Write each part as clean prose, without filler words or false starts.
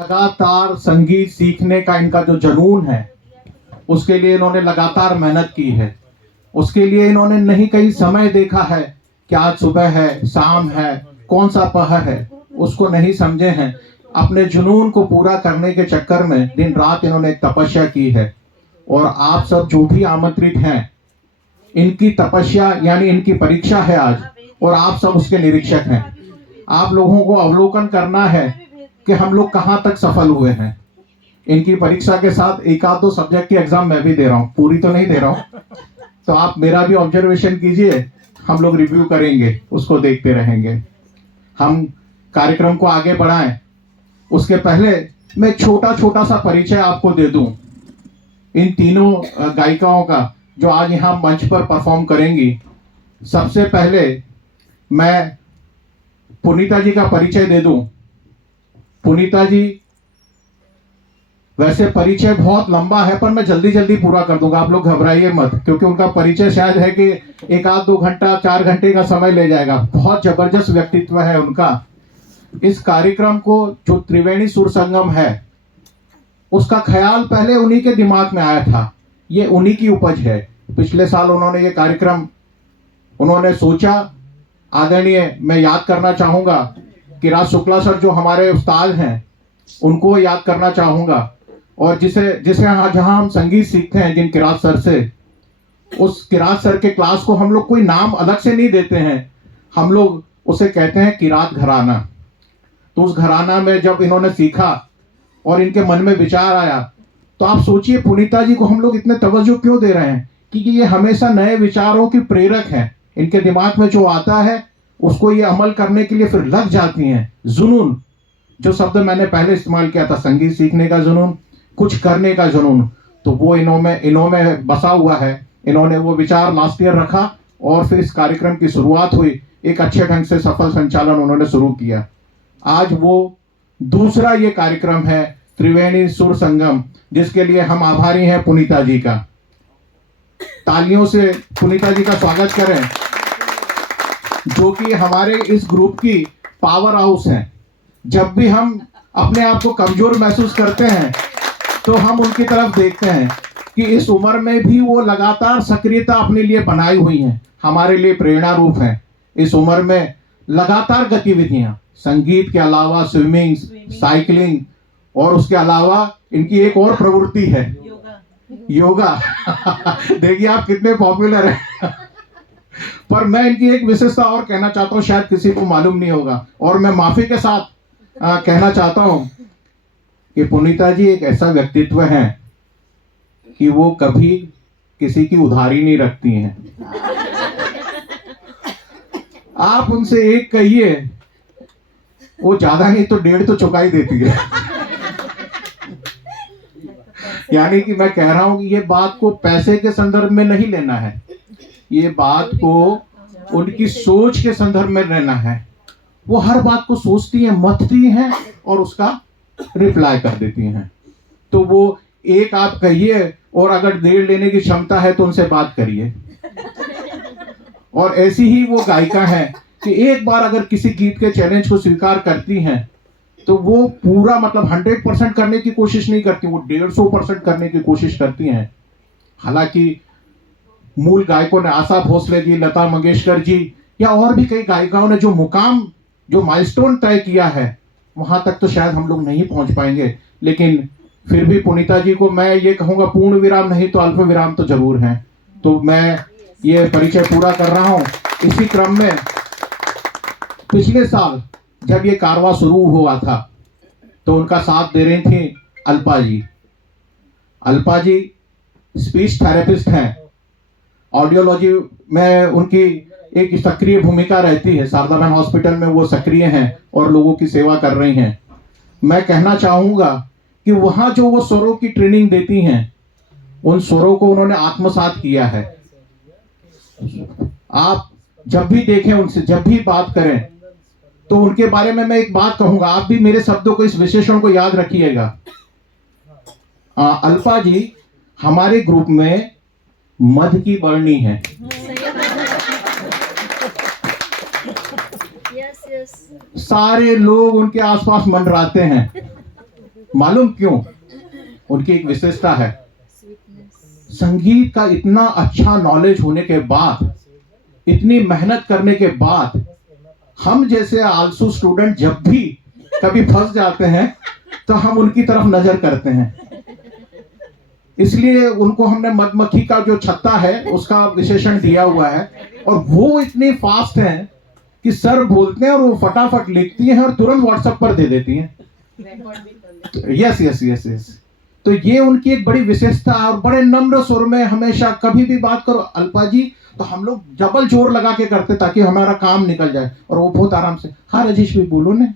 लगातार संगीत सीखने का इनका जो जुनून है, उसके लिए इन्होंने लगातार मेहनत की है। उसके लिए इन्होंने नहीं कहीं समय देखा है कि आज सुबह है, शाम है, कौन सा पहर है, उसको नहीं समझे हैं। अपने जुनून को पूरा करने के चक्कर में दिन रात इन्होंने एक तपस्या की है। और आप सब जो भी आमंत्रित हैं, इनकी तपस्या यानी इनकी परीक्षा है आज, और आप सब उसके निरीक्षक हैं। आप लोगों को अवलोकन करना है कि हम लोग कहाँ तक सफल हुए हैं। इनकी परीक्षा के साथ एक आध दो सब्जेक्ट की एग्जाम मैं भी दे रहा हूँ, पूरी तो नहीं दे रहा हूँ, तो आप मेरा भी ऑब्जर्वेशन कीजिए। हम लोग रिव्यू करेंगे, उसको देखते रहेंगे। हम कार्यक्रम को आगे बढ़ाएं, उसके पहले मैं छोटा छोटा सा परिचय आपको दे दूं इन तीनों गायिकाओं का जो आज यहाँ मंच पर परफॉर्म करेंगी। सबसे पहले मैं पुनीता जी का परिचय दे दूं। पुनीता जी, वैसे परिचय बहुत लंबा है पर मैं जल्दी जल्दी पूरा कर दूंगा, आप लोग घबराइए मत, क्योंकि उनका परिचय शायद है कि एक आध दो घंटा 4 घंटे का समय ले जाएगा। बहुत जबरदस्त व्यक्तित्व है उनका। इस कार्यक्रम को जो त्रिवेणी सुर संगम है, उसका ख्याल पहले उन्हीं के दिमाग में आया था। ये उन्हीं की उपज है। पिछले साल उन्होंने ये कार्यक्रम उन्होंने सोचा। आदरणीय, मैं याद करना चाहूंगा कि राज शुक्ला सर जो हमारे उस्ताद हैं, उनको याद करना चाहूंगा। और जिसे जहां हम संगीत सीखते हैं, जिन किरात सर से, उस किरात सर के क्लास को हम लोग कोई नाम अलग से नहीं देते हैं, हम लोग उसे कहते हैं किरात घराना। तो उस घराना में जब इन्होंने सीखा और इनके मन में विचार आया, तो आप सोचिए पुनीता जी को हम लोग इतने तवज्जो क्यों दे रहे हैं, क्योंकि ये हमेशा नए विचारों की प्रेरक हैं। इनके दिमाग में जो आता है उसको ये अमल करने के लिए फिर लग जाती हैं। जुनून, जो शब्द मैंने पहले इस्तेमाल किया था, संगीत सीखने का जुनून, कुछ करने का जुनून, तो वो इन्हों में बसा हुआ है। इन्होंने वो विचार लास्ट ईयर रखा और फिर इस कार्यक्रम की शुरुआत हुई। एक अच्छे ढंग से सफल संचालन उन्होंने शुरू किया। आज वो दूसरा ये कार्यक्रम है त्रिवेणी सुर संगम, जिसके लिए हम आभारी हैं पुनीता जी का। तालियों से पुनीता जी का स्वागत करें, जो कि हमारे इस ग्रुप की पावर हाउस हैं। जब भी हम अपने आप को कमजोर महसूस करते हैं तो हम उनकी तरफ देखते हैं कि इस उम्र में भी वो लगातार सक्रियता अपने लिए बनाई हुई हैं, हमारे लिए प्रेरणा रूप हैं। इस उम्र में लगातार गतिविधियां, संगीत के अलावा स्विमिंग, साइकिलिंग, और उसके अलावा इनकी एक और प्रवृत्ति है, योगा। देखिए आप कितने पॉपुलर हैं। पर मैं इनकी एक विशेषता और कहना चाहता हूं, शायद किसी को मालूम नहीं होगा, और मैं माफी के साथ कहना चाहता हूं कि पुनीता जी एक ऐसा व्यक्तित्व है कि वो कभी किसी की उधारी नहीं रखती हैं। आप उनसे एक कहिए, वो ज्यादा नहीं तो 1.5 तो चुका ही देती है। यानी कि मैं कह रहा हूं कि ये बात को पैसे के संदर्भ में नहीं लेना है, ये बात को उनकी सोच के संदर्भ में लेना है। वो हर बात को सोचती हैं, मतती हैं और उसका रिप्लाई कर देती हैं। तो वो एक आप कहिए, और अगर 1.5 लेने की क्षमता है तो उनसे बात करिए। और ऐसी ही वो गायिका है कि एक बार अगर किसी गीत के चैलेंज को स्वीकार करती हैं तो वो पूरा मतलब 100% करने की कोशिश नहीं करती, वो 150% करने की कोशिश करती हैं। हालांकि मूल गायकों ने, आशा भोसले जी, लता मंगेशकर जी, या और भी कई गायिकाओं ने जो मुकाम, जो माइलस्टोन तय किया है, वहां तक तो शायद हम लोग नहीं पहुंच पाएंगे। लेकिन फिर भी पुनीता जी को मैं ये कहूंगा, पूर्ण विराम नहीं तो अल्प विराम तो जरूर हैं। तो मैं ये परिचय पूरा कर रहा हूं। इसी क्रम में पिछले साल जब ये कारवां शुरू हुआ था तो उनका साथ दे रही थी अल्पा जी। अल्पा जी स्पीच थेरेपिस्ट हैं। ऑडियोलॉजी में उनकी एक सक्रिय भूमिका रहती है। शारदाबेन हॉस्पिटल में वो सक्रिय हैं और लोगों की सेवा कर रही हैं। मैं कहना चाहूंगा कि वहां जो वो स्वरों की ट्रेनिंग देती हैं, उन स्वरों को उन्होंने आत्मसात किया है। आप जब भी देखें, उनसे जब भी बात करें, तो उनके बारे में मैं एक बात कहूंगा, आप भी मेरे शब्दों को, इस विशेषण को याद रखिएगा। अल्पा जी हमारे ग्रुप में मध की बरनी है। सारे लोग उनके आसपास मंडराते हैं। मालूम क्यों? उनकी एक विशेषता है, संगीत का इतना अच्छा नॉलेज होने के बाद, इतनी मेहनत करने के बाद, हम जैसे आलसू स्टूडेंट जब भी कभी फंस जाते हैं तो हम उनकी तरफ नजर करते हैं। इसलिए उनको हमने मधुमक्खी का जो छत्ता है उसका विशेषण दिया हुआ है। और वो इतने फास्ट हैं कि सर बोलते हैं और वो फटाफट लिखती हैं और तुरंत व्हाट्सएप पर दे देती हैं। Yes yes yes yes. तो ये उनकी एक बड़ी विशेषता और बड़े नम्र सुर में हमेशा कभी भी बात करो अल्पा जी, तो हम लोग डबल जोर लगा के करते ताकि हमारा काम निकल जाए। और वो बहुत आराम से, हाँ राजेश भाई बोलो ने।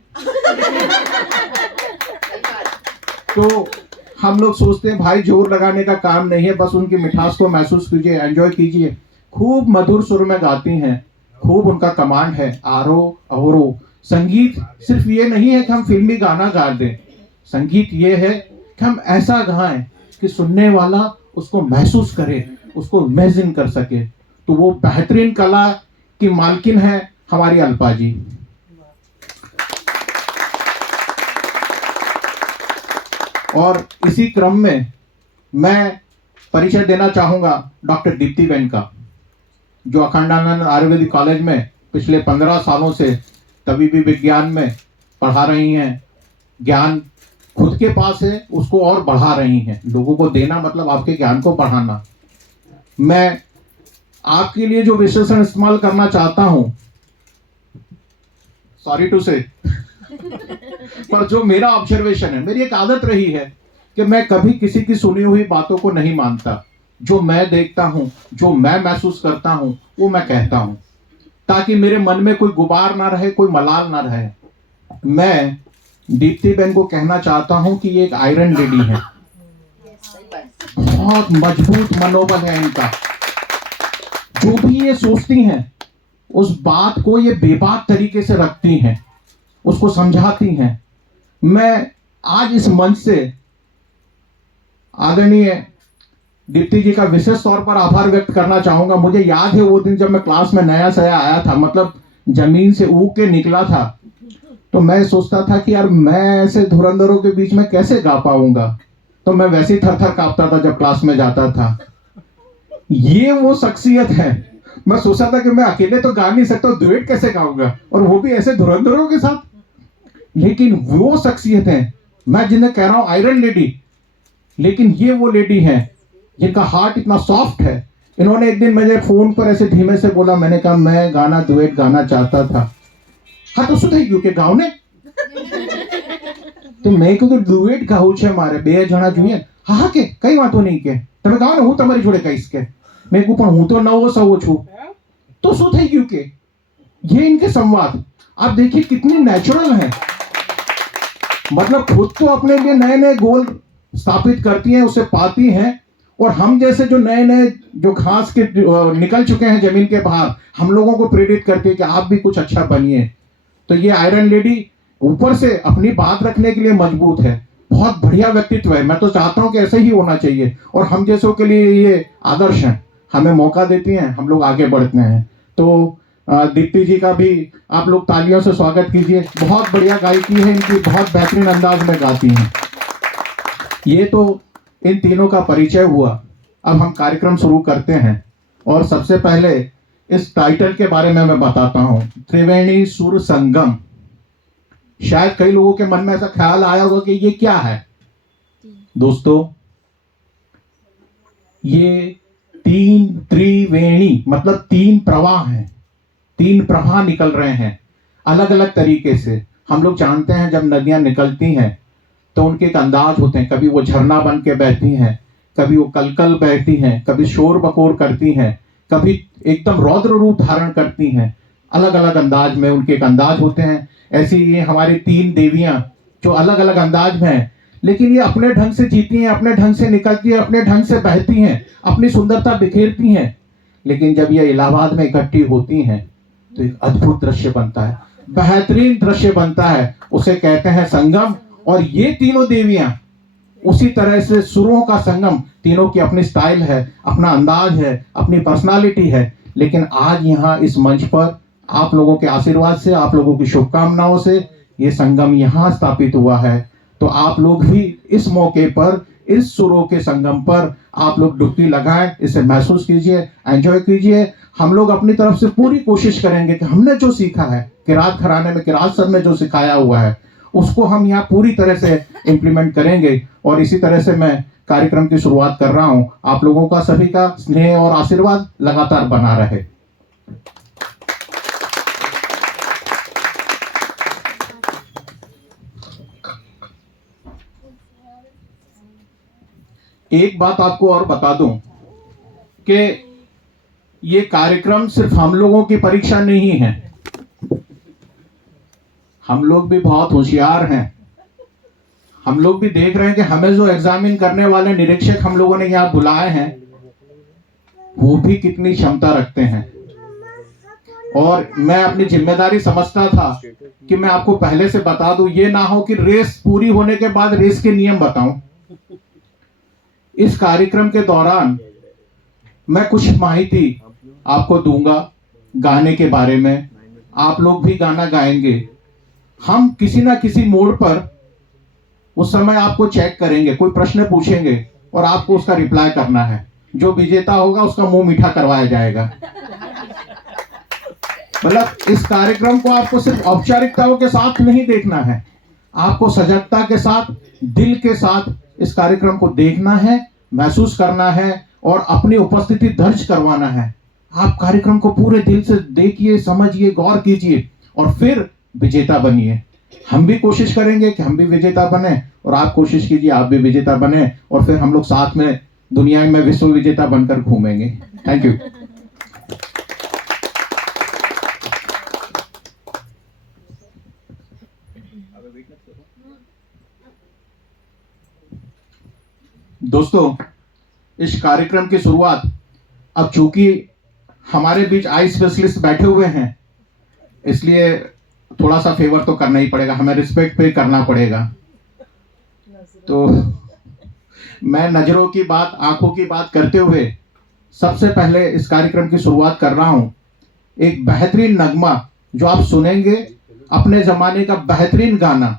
तो हम लोग सोचते हैं भाई जोर लगाने का काम नहीं है, बस उनकी मिठास को महसूस कीजिए, एंजॉय कीजिए। खूब मधुर सुर में गाती हैं, खूब उनका कमांड है, आरो अवरो। संगीत सिर्फ ये नहीं है कि हम फिल्मी गाना गा दें, संगीत ये है कि हम ऐसा गाएं कि सुनने वाला उसको महसूस करे, उसको इमेजिन कर सके। तो वो बेहतरीन कला की मालकिन है हमारी अल्पा जी। और इसी क्रम में मैं परिचय देना चाहूंगा डॉक्टर दीप्ति बहन का, जो अखंडानंद आयुर्वेदिक कॉलेज में पिछले 15 सालों से तबीबी विज्ञान में पढ़ा रही हैं। ज्ञान खुद के पास है, उसको और बढ़ा रही हैं। लोगों को देना मतलब आपके ज्ञान को बढ़ाना। मैं आपके लिए जो विशेषण इस्तेमाल करना चाहता हूं, सॉरी टू से, पर जो मेरा ऑब्जर्वेशन है, मेरी एक आदत रही है कि मैं कभी किसी की सुनी हुई बातों को नहीं मानता। जो मैं देखता हूं, जो मैं महसूस करता हूं, वो मैं कहता हूं, ताकि मेरे मन में कोई गुबार ना रहे, कोई मलाल ना रहे। मैं दीप्ति बहन को कहना चाहता हूं कि ये एक आयरन लेडी है, बहुत मजबूत मनोबल है इनका। जो भी ये सोचती हैं उस बात को ये बेबाक तरीके से रखती हैं, उसको समझाती हैं। मैं आज इस मंच से आदरणीय दीप्ति जी का विशेष तौर पर आभार व्यक्त करना चाहूंगा। मुझे याद है वो दिन जब मैं क्लास में नया सया आया था, मतलब जमीन से ऊग के निकला था, तो मैं सोचता था कि यार मैं ऐसे धुरंधरों के बीच में कैसे गा पाऊंगा। तो मैं वैसे ही थर-थर कांपता था जब क्लास में जाता था। ये वो शख्सियत है। मैं सोचा था कि मैं अकेले तो गा नहीं सकता, डुएट कैसे गाऊंगा, और वो भी ऐसे धुरंधरों के साथ। लेकिन वो शख्सियत है, मैं जिन्हें कह रहा हूं आयरन लेडी, लेकिन ये वो लेडी है जिनका हार्ट इतना सॉफ्ट है। इन्होंने एक दिन मुझे फोन पर ऐसे धीमे से बोला, मैंने कहा मैं गाना डुएट गाना चाहता था। हाँ तो શું થઈ ગયું કે ગાઓ ને? તો મેં કીધું ડુએટ ગાવું છે મારે, બે જણા જોઈએ। હા હા કે કઈ વાતો નહીં કે તમે ગાઓ ને, હું તમારી જોડે કહીશ કે। મેં કહ્યું પણ હું તો નવો સવો છું। तो શું થઈ ગયું કે ये इनके संवाद आप देखिए कितने नेचुरल हैं। मतलब खुद तो अपने लिए नए नए गोल स्थापित करती हैं, उसे पाती हैं, और हम जैसे जो नए नए जो घास के निकल चुके हैं जमीन के बाहर, हम लोगों को प्रेरित करती है कि आप भी कुछ अच्छा बनिए। तो ये आयरन लेडी ऊपर से अपनी बात रखने के लिए मजबूत है, बहुत बढ़िया व्यक्तित्व है। मैं तो चाहता हूं कि ऐसे ही होना चाहिए, और हम जैसों के लिए ये आदर्श हैं। हमें मौका देती हैं, हम लोग आगे बढ़ते हैं। तो दीप्ति जी का भी आप लोग तालियों से स्वागत कीजिए। बहुत बढ़िया गायकी है इनकी, बहुत बेहतरीन अंदाज में गाती हैं। ये तो इन तीनों का परिचय हुआ। अब हम कार्यक्रम शुरू करते हैं, और सबसे पहले इस टाइटल के बारे में मैं बताता हूं, त्रिवेणी सुर संगम। शायद कई लोगों के मन में ऐसा ख्याल आया होगा कि ये क्या है। दोस्तों, ये तीन त्रिवेणी मतलब तीन प्रवाह हैं, तीन प्रवाह निकल रहे हैं अलग अलग तरीके से। हम लोग जानते हैं जब नदियां निकलती हैं तो उनके एक अंदाज होते हैं, कभी वो झरना बन के बहती हैं, कभी वो कलकल बहती हैं, कभी शोर बकोर करती हैं, कभी एकदम रौद्र रूप धारण करती हैं। अलग अलग अंदाज में उनके एक अंदाज होते हैं। ऐसी ये हमारी तीन देवियां जो अलग अलग अंदाज में हैं, लेकिन ये अपने ढंग से जीती हैं, अपने ढंग से निकलती हैं, अपने ढंग से बहती हैं, अपनी सुंदरता बिखेरती हैं। लेकिन जब ये इलाहाबाद में इकट्ठी होती हैं तो एक अद्भुत दृश्य बनता है, बेहतरीन दृश्य बनता है, उसे कहते हैं संगम। और ये तीनों देवियां उसी तरह से सुरों का संगम, तीनों की अपनी स्टाइल है, अपना अंदाज है, अपनी पर्सनालिटी है। लेकिन आज यहाँ इस मंच पर आप लोगों के आशीर्वाद से, आप लोगों की शुभकामनाओं से ये संगम यहाँ स्थापित हुआ है। तो आप लोग भी इस मौके पर, इस सुरों के संगम पर आप लोग डुबकी लगाएं, इसे महसूस कीजिए, एंजॉय कीजिए। हम लोग अपनी तरफ से पूरी कोशिश करेंगे कि हमने जो सीखा है किरात घराने में, किरात सर ने जो सिखाया हुआ है, उसको हम यहाँ पूरी तरह से इम्प्लीमेंट करेंगे। और इसी तरह से मैं कार्यक्रम की शुरुआत कर रहा हूँ। आप लोगों का सभी का स्नेह और आशीर्वाद लगातार बना रहे। एक बात आपको और बता दूं कि ये कार्यक्रम सिर्फ हम लोगों की परीक्षा नहीं है। हम लोग भी बहुत होशियार हैं। हम लोग भी देख रहे हैं कि हमें जो एग्जामिन करने वाले निरीक्षक हम लोगों ने यहाँ बुलाए हैं, वो भी कितनी क्षमता रखते हैं। और मैं अपनी जिम्मेदारी समझता था कि मैं आपको पहले से बता दूं, ये ना हो कि रेस पूरी होने के बाद रेस के नियम बताऊं। इस कार्यक्रम के दौरान मैं कुछ माहिती आपको दूंगा गाने के बारे में। आप लोग भी गाना गाएंगे। हम किसी ना किसी मोड़ पर उस समय आपको चेक करेंगे, कोई प्रश्न पूछेंगे और आपको उसका रिप्लाई करना है। जो विजेता होगा उसका मुंह मीठा करवाया जाएगा। मतलब इस कार्यक्रम को आपको सिर्फ औपचारिकताओं के साथ नहीं देखना है, आपको सजगता के साथ, दिल के साथ इस कार्यक्रम को देखना है, महसूस करना है और अपनी उपस्थिति दर्ज करवाना है। आप कार्यक्रम को पूरे दिल से देखिए, समझिए, गौर कीजिए और फिर विजेता बनिए। हम भी कोशिश करेंगे कि हम भी विजेता बने और आप कोशिश कीजिए आप भी विजेता बने, और फिर हम लोग साथ में दुनिया में विश्व विजेता बनकर घूमेंगे। Thank you. दोस्तों, इस कार्यक्रम की शुरुआत, अब चूंकि हमारे बीच आई स्पेशलिस्ट बैठे हुए हैं, इसलिए थोड़ा सा फेवर तो करना ही पड़ेगा, हमें रिस्पेक्ट पे करना पड़ेगा। तो मैं नजरों की बात, आंखों की बात करते हुए सबसे पहले इस कार्यक्रम की शुरुआत कर रहा हूं। एक बेहतरीन नगमा जो आप सुनेंगे, अपने जमाने का बेहतरीन गाना।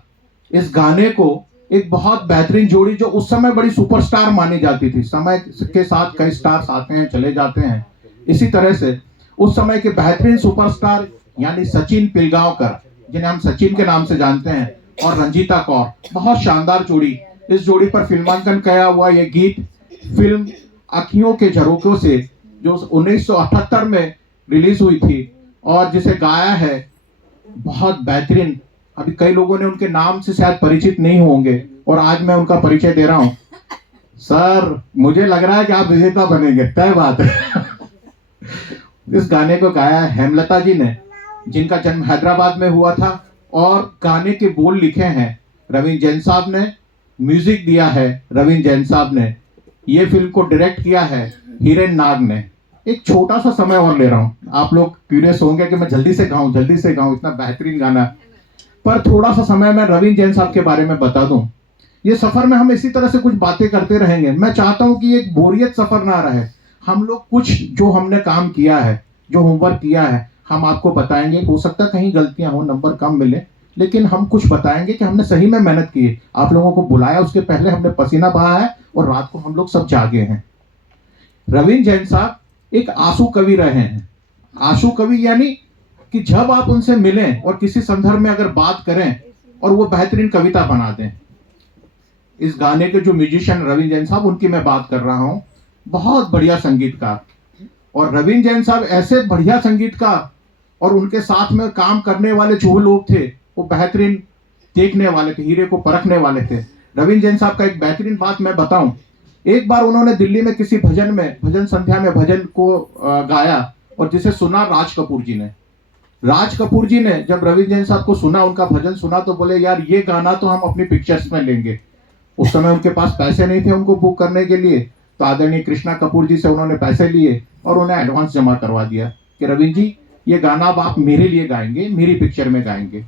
इस गाने को एक बहुत बेहतरीन जोड़ी जो उस समय बड़ी सुपरस्टार मानी जाती थी, समय के साथ कई स्टार्स आते हैं चले जाते हैं, इसी तरह से उस समय के बेहतरीन सुपरस्टार यानी सचिन पिलगांवकर, जिन्हें हम सचिन के नाम से जानते हैं, और रंजीता कौर, बहुत शानदार जोड़ी। इस जोड़ी पर फिल्मांकन किया हुआ ये गीत फिल्म अखियों के झरोकों से, जो 1978 में रिलीज हुई थी, और जिसे गाया है बहुत बेहतरीन, अभी कई लोगों ने उनके नाम से शायद परिचित नहीं होंगे और आज मैं उनका परिचय दे रहा हूं। सर, मुझे लग रहा है कि आप विजेता बनेंगे, तय बात है। इस गाने को गाया है हेमलता जी ने, जिनका जन्म हैदराबाद में हुआ था, और गाने के बोल लिखे हैं रविंद्र जैन साहब ने, म्यूजिक दिया है रविंद्र जैन साहब ने। ये फिल्म को डायरेक्ट किया है हिरेन नाग ने। एक छोटा सा समय और ले रहा हूं, आप लोग क्यूरियस होंगे कि मैं जल्दी से गाऊं, इतना बेहतरीन गाना, पर थोड़ा सा समय मैं रविंद्र जैन साहब के बारे में बता दूं। ये सफर में हम इसी तरह से कुछ बातें करते रहेंगे। मैं चाहता हूं कि एक बोरियत सफर ना रहे। हम लोग कुछ जो हमने काम किया है, जो होमवर्क किया है, हम आपको बताएंगे। हो सकता है कहीं गलतियां हो, नंबर कम मिले, लेकिन हम कुछ बताएंगे कि हमने सही में मेहनत की है। आप लोगों को बुलाया, उसके पहले हमने पसीना बहाया है और रात को हम लोग सब जागे हैं। रविंद्र जैन साहब एक आंसू कवि रहे हैं। आंसू कवि यानी कि जब आप उनसे मिलें और किसी संदर्भ में अगर बात करें और वो बेहतरीन कविता बना दें। इस गाने के जो म्यूजिशियन रविंद्र जैन साहब, उनकी मैं बात कर रहा हूं, बहुत बढ़िया संगीतकार। और रविंद्र जैन साहब ऐसे बढ़िया संगीतकार, और उनके साथ में काम करने वाले जो लोग थे वो बेहतरीन देखने वाले थे, हीरे को परखने वाले थे। रविंद्र जैन साहब का एक बेहतरीन बात मैं बताऊं। एक बार उन्होंने दिल्ली में किसी भजन में, भजन संध्या में भजन को गाया, और जिसे सुना राज कपूर जी ने। राज कपूर जी ने जब रविंद्र जैन साहब को सुना, उनका भजन सुना, तो बोले यार ये गाना तो हम अपनी पिक्चर्स में लेंगे। उस समय उनके पास पैसे नहीं थे उनको बुक करने के लिए, तो आदरणीय कृष्णा कपूर जी से उन्होंने पैसे लिए और उन्हें एडवांस जमा करवा दिया कि रविंद्र जी ये गाना अब आप मेरे लिए गाएंगे, मेरी पिक्चर में गाएंगे।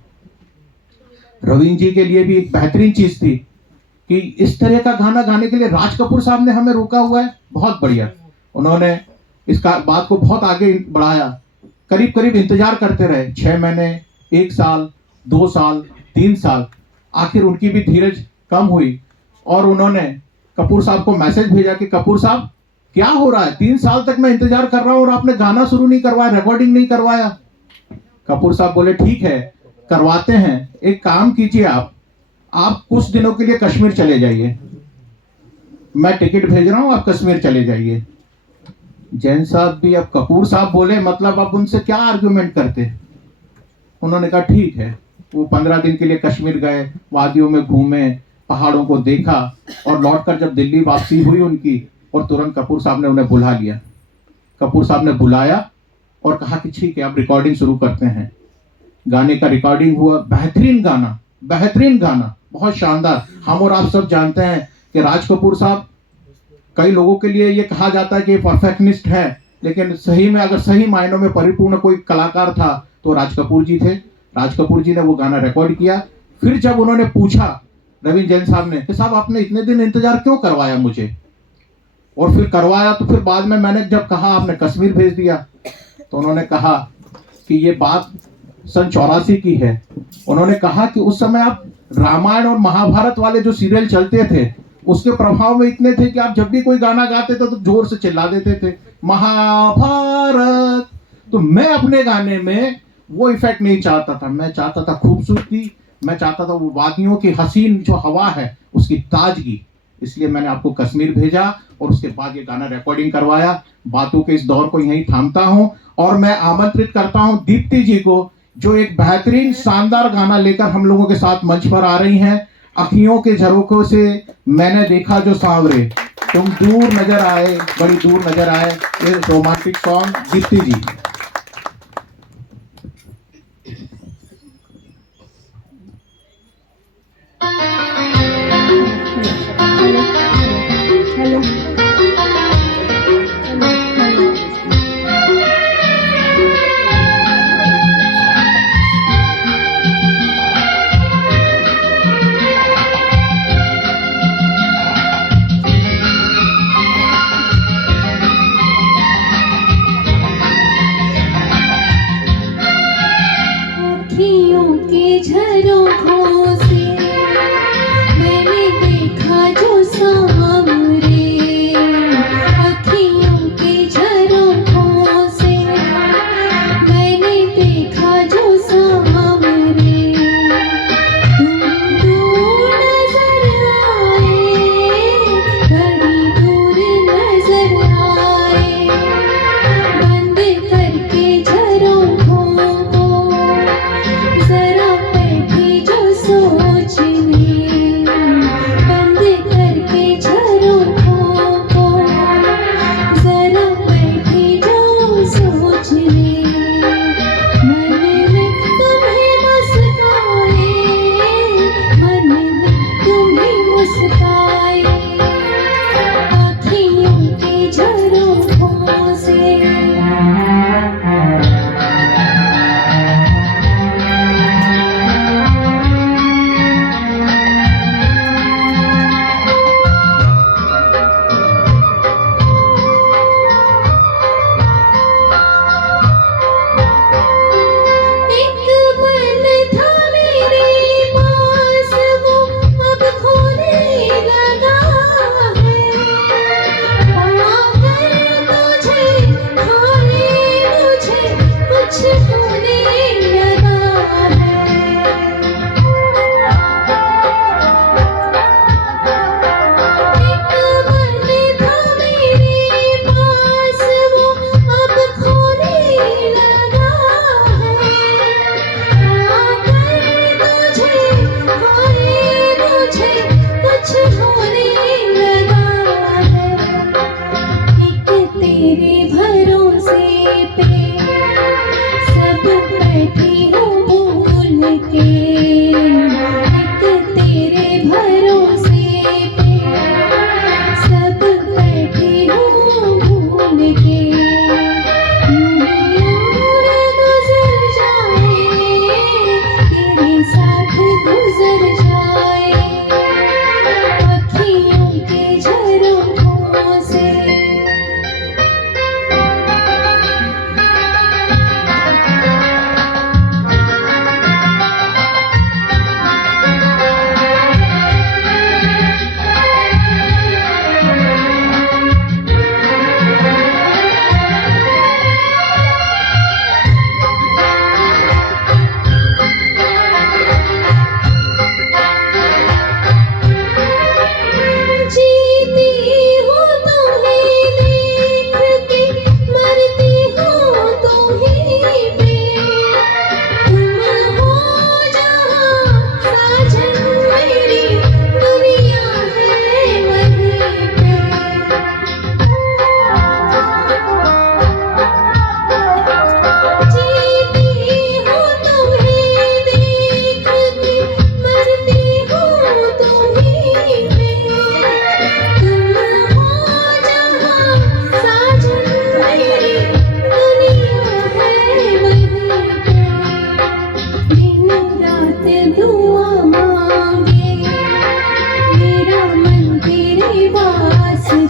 रविंद्र जी के लिए भी एक बेहतरीन चीज थी कि इस तरह का गाना गाने के लिए राज कपूर साहब ने हमें रोका हुआ है। बहुत बढ़िया, उन्होंने इसका बात को बहुत आगे बढ़ाया। करीब करीब इंतजार करते रहे, 6 महीने, 1 साल, 2 साल, 3 साल। आखिर उनकी भी धीरज कम हुई और उन्होंने कपूर साहब को मैसेज भेजा कि कपूर साहब क्या हो रहा है, 3 साल तक मैं इंतजार कर रहा हूं और आपने गाना शुरू नहीं करवाया, रिकॉर्डिंग नहीं करवाया। कपूर साहब बोले ठीक है करवाते हैं, एक काम कीजिए आप कुछ दिनों के लिए कश्मीर चले जाइए, मैं टिकट भेज रहा हूं, आप कश्मीर चले जाइए। जैन साहब भी, अब कपूर साहब बोले मतलब अब उनसे क्या आर्ग्यूमेंट करते। उन्होंने कहा ठीक है। वो 15 दिन के लिए कश्मीर गए, वादियों में घूमे, पहाड़ों को देखा और लौटकर जब दिल्ली वापसी हुई उनकी, और तुरंत कपूर साहब ने उन्हें बुला लिया। कपूर साहब ने बुलाया और कहा कि ठीक है अब रिकॉर्डिंग शुरू करते हैं। गाने का रिकॉर्डिंग हुआ, बेहतरीन गाना, बहुत शानदार। हम और आप सब जानते हैं कि राज कपूर साहब, कई लोगों के लिए ये कहा जाता है कि परफेक्शनिस्ट है, लेकिन सही में अगर सही मायनों में परिपूर्ण कोई कलाकार था तो राज कपूर जी थे। राज कपूर जी ने वो गाना रिकॉर्ड किया। फिर जब उन्होंने पूछा रवीन जैन साहब ने कि साहब आपने इतने दिन इंतजार क्यों करवाया मुझे, और फिर करवाया तो फिर बाद में मैंने जब कहा आपने कश्मीर भेज दिया, तो उन्होंने कहा कि ये बात सन 84 की है। उन्होंने कहा कि उस समय आप रामायण और महाभारत वाले जो सीरियल चलते थे उसके प्रभाव में इतने थे कि आप जब भी कोई गाना गाते थे तो जोर से चिल्ला देते थे महाभारत। तो मैं अपने गाने में वो इफेक्ट नहीं चाहता था, मैं चाहता था खूबसूरती, मैं चाहता था वो वादियों की हसीन जो हवा है उसकी ताजगी। इसलिए मैंने आपको कश्मीर भेजा और उसके बाद ये गाना रिकॉर्डिंग करवाया। बातों के इस दौर को यहीं थामता हूं और मैं आमंत्रित करता हूं दीप्ति जी को, जो एक बेहतरीन शानदार गाना लेकर हम लोगों के साथ मंच पर आ रही हैं। अखियों के झरोकों से मैंने देखा जो सांवरे, तुम दूर नजर आए, बड़ी दूर नजर आए, ये रोमांटिक सॉन्ग दीप्ति जी।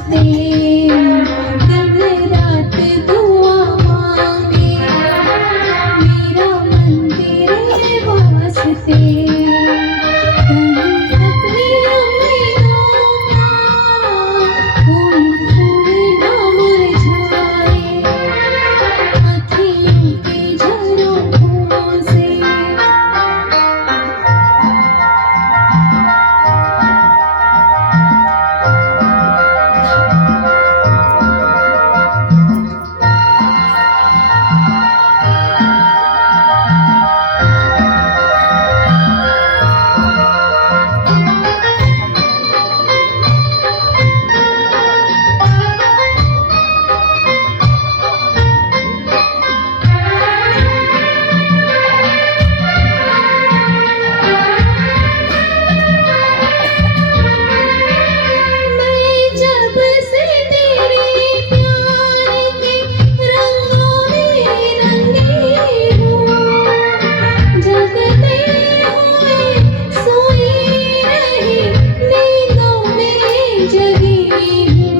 वास्ते दिन रात दुआ मांगे, मेरा मन तेरे वास्ते कहीं अपनी उम्मीदों का कोई फूल ना मुरझाए, अखियों के झरोखों से मैं जब से तेरे प्यार के रंगों में रंगी हूँ, जगते हुए सोई रही नींदों में जगी हूँ।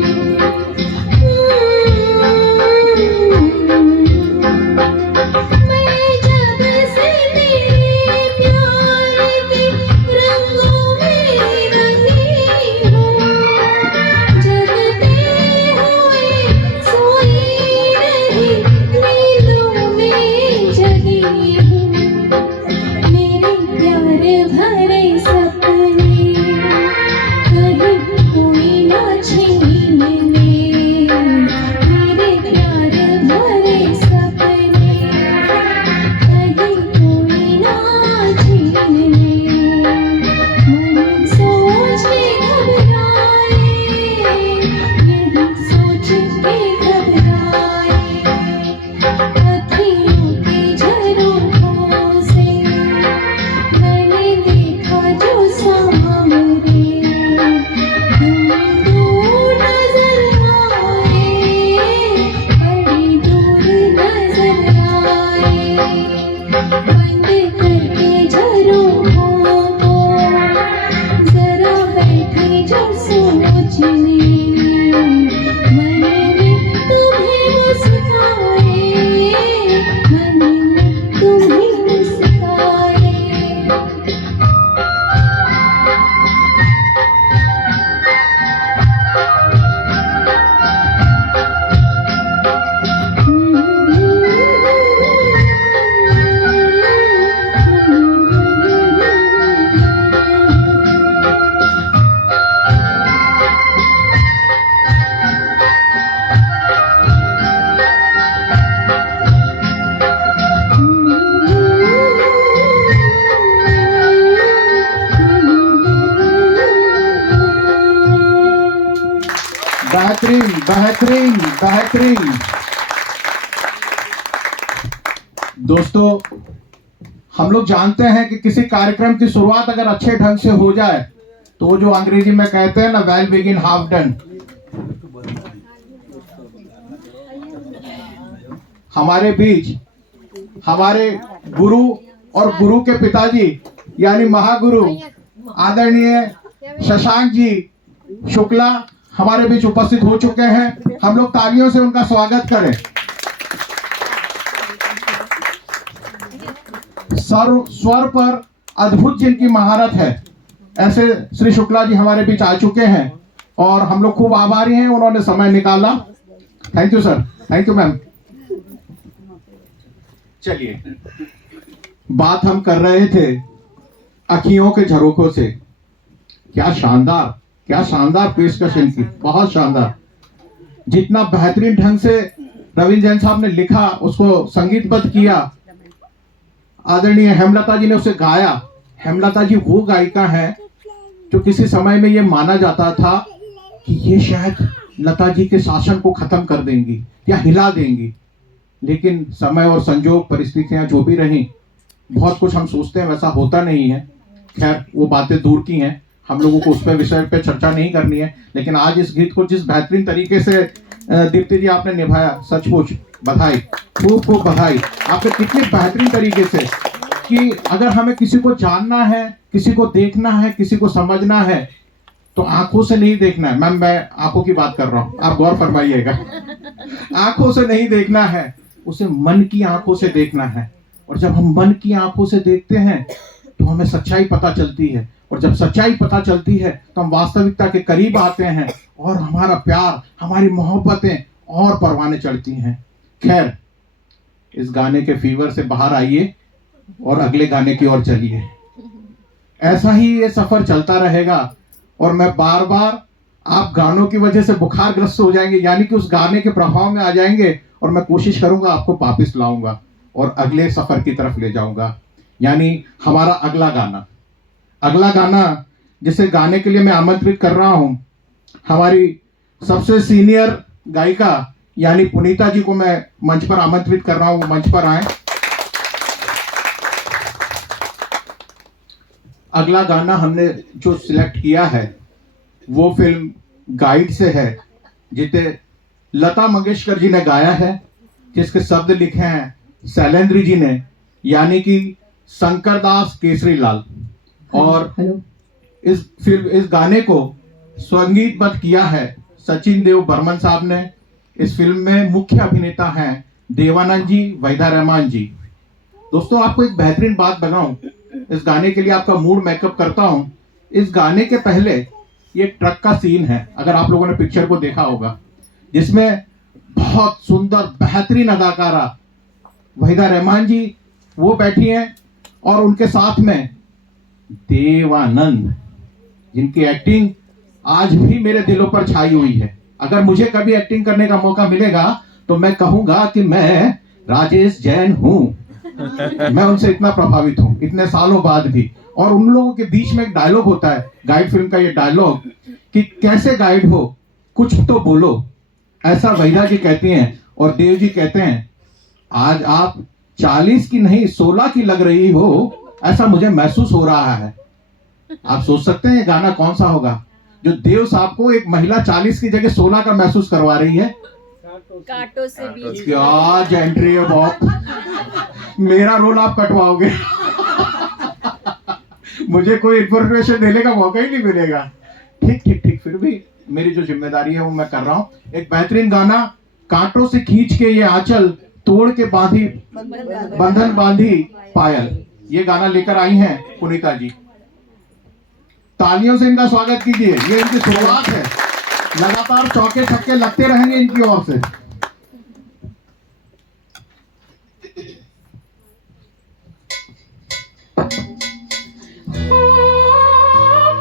मैं जब से तेरे प्यार के रंगों में रंगी हूँ, जगते हुए सोई रही नींदों में जगी हूँ। मेरे प्यार भरे सपने कहीं कोई ना छीन ले, मेरे प्यार भरे सपने कहीं कोई ना छीन ले। मन सोच के घबराए, यही सोच के घबराए, अखियों के झरोखों से मैंने देखा जो सामने, तुम दूर नजर आए, बड़ी दूर नजर आए, बंद करके झरोखों को जरा बैठे जो सोचने, मन में तुम्हें मुस्काए, मन में तुम्हें मुस्काए। बेहतरीन बेहतरीन बेहतरीन। दोस्तों, हम लोग जानते हैं कि किसी कार्यक्रम की शुरुआत अगर अच्छे ढंग से हो जाए तो वो जो अंग्रेजी में कहते हैं ना, वेल बिगिन हाफ डन। हमारे बीच हमारे गुरु और गुरु के पिताजी यानी महागुरु आदरणीय शशांक जी शुक्ला हमारे बीच उपस्थित हो चुके हैं। हम लोग तालियों से उनका स्वागत करें। स्वर पर अद्भुत जिनकी महारत है, ऐसे श्री शुक्ला जी हमारे बीच आ चुके हैं और हम लोग खूब आभारी हैं, उन्होंने समय निकाला। Thank you sir, thank you ma'am. चलिए, बात हम कर रहे थे अखियों के झरोखों से। क्या शानदार पेशकश इनकी, बहुत शानदार। जितना बेहतरीन ढंग से रविंद्र जैन साहब ने लिखा, उसको संगीतबद्ध किया, आदरणीय हेमलता जी ने उसे गाया। हेमलता जी वो गायिका है जो किसी समय में ये माना जाता था कि ये शायद लता जी के शासन को खत्म कर देंगी या हिला देंगी, लेकिन समय और संजोग परिस्थितियां जो भी रही, बहुत कुछ हम सोचते हैं वैसा होता नहीं है। खैर, वो बातें दूर की हैं, हम लोगों को उस पर विषय पे चर्चा नहीं करनी है। लेकिन आज इस गीत को जिस बेहतरीन तरीके से दीप्ति जी आपने निभाया, सचमुच बधाई, खूब खूब बधाई। आपने कितने बेहतरीन तरीके से कि अगर हमें किसी को जानना है, किसी को देखना है, किसी को समझना है, तो आंखों से नहीं देखना है। मैम मैं आंखों की बात कर रहा हूं, आप गौर फरमाइएगा। आंखों से नहीं देखना है, उसे मन की आंखों से देखना है। और जब हम मन की आंखों से देखते हैं तो हमें सच्चाई पता चलती है, और जब सच्चाई पता चलती है तो हम वास्तविकता के करीब आते हैं, और हमारा प्यार, हमारी मोहब्बतें और परवाने चढ़ती हैं। खैर, इस गाने के फीवर से बाहर आइए और अगले गाने की ओर चलिए। ऐसा ही ये सफर चलता रहेगा, और मैं बार बार आप गानों की वजह से बुखारग्रस्त हो जाएंगे, यानी कि उस गाने के प्रभाव में आ जाएंगे, और मैं कोशिश करूंगा आपको वापिस लाऊंगा और अगले सफर की तरफ ले जाऊंगा। यानी हमारा अगला गाना जिसे गाने के लिए मैं आमंत्रित कर रहा हूं, हमारी सबसे सीनियर गायिका यानी पुनीता जी को मैं मंच पर आमंत्रित कर रहा हूं, मंच पर आए। अगला गाना हमने जो सिलेक्ट किया है वो फिल्म गाइड से है, जिसे लता मंगेशकर जी ने गाया है, जिसके शब्द लिखे हैं शैलेंद्र जी ने, यानी कि शंकरदास केसरी लाल। और इस गाने को संगीतबद्ध किया है सचिन देव बर्मन साहब ने। इस फिल्म में मुख्य अभिनेता हैं देवानंद जी, वहीदा रहमान जी। दोस्तों, आपको एक बेहतरीन बात बताऊं, इस गाने के लिए आपका मूड मेकअप करता हूं। इस गाने के पहले ये ट्रक का सीन है, अगर आप लोगों ने पिक्चर को देखा होगा, जिसमें बहुत सुंदर बेहतरीन अदाकारा वहीदा रहमान जी वो बैठी हैं, और उनके साथ में देवानंद, जिनकी एक्टिंग आज भी मेरे दिलों पर छाई हुई है। अगर मुझे कभी एक्टिंग करने का मौका मिलेगा तो मैं कहूंगा कि मैं राजेश जैन हूं। मैं उनसे इतना प्रभावित हूं इतने सालों बाद भी। और उन लोगों के बीच में एक डायलॉग होता है, गाइड फिल्म का ये डायलॉग, कि कैसे गाइड हो, कुछ तो बोलो, ऐसा वहीदा जी कहती हैं। और देव जी कहते हैं, आज आप 40 की नहीं 16 की लग रही हो, ऐसा मुझे महसूस हो रहा है। आप सोच सकते हैं ये गाना कौन सा होगा जो देव साहब को एक महिला 40 की जगह 16 का महसूस करवा रही है। कांटों से बीच क्या जेंट्री है बॉब, मेरा रोल आप कटवाओगे। मुझे कोई इंफॉर्मेशन देने का मौका ही नहीं मिलेगा। ठीक, फिर भी मेरी जो जिम्मेदारी है वो मैं कर रहा हूं। एक बेहतरीन गाना, कांटों से खींच के ये आंचल, तोड़ के बांधी बंधन बांधी पायल, ये गाना लेकर आई हैं पुनीता जी। तालियों से इनका स्वागत कीजिए। ये इनकी शुरुआत है, लगातार चौके छक्के लगते रहेंगे इनकी ओर से।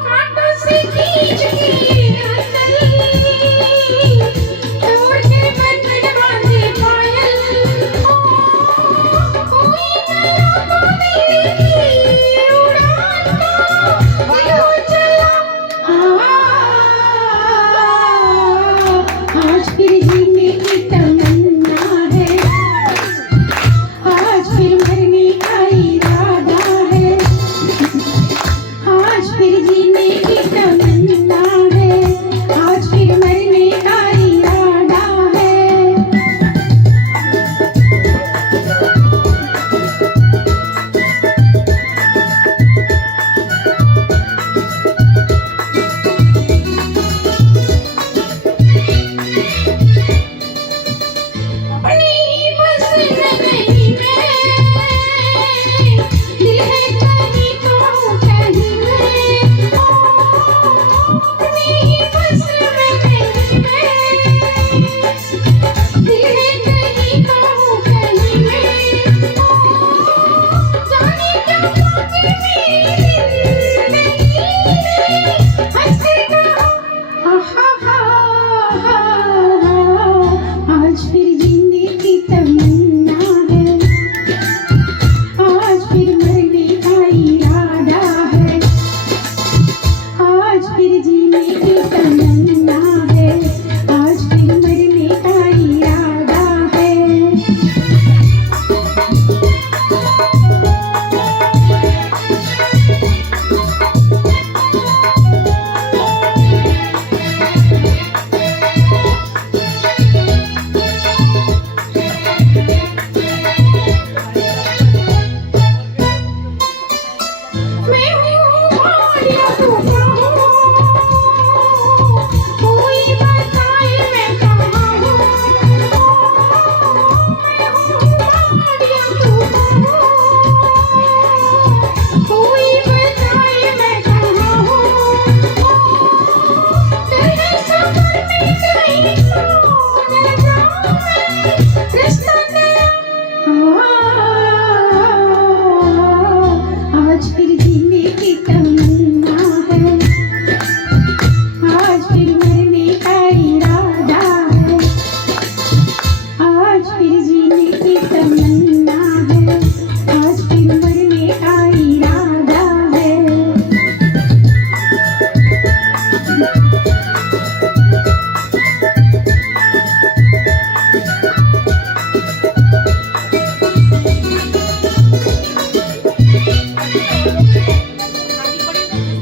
कांटों से खींच के आंचल, तोड़ के बंधन बांधे पायल, कोई न रोको मेरी उड़ान को, यो चला आज फिर जीने की तमन्ना है, आज फिर मरने का इरादा है, आज फिर जीने की तमन्ना है, आज फिर मरने का इरादा है।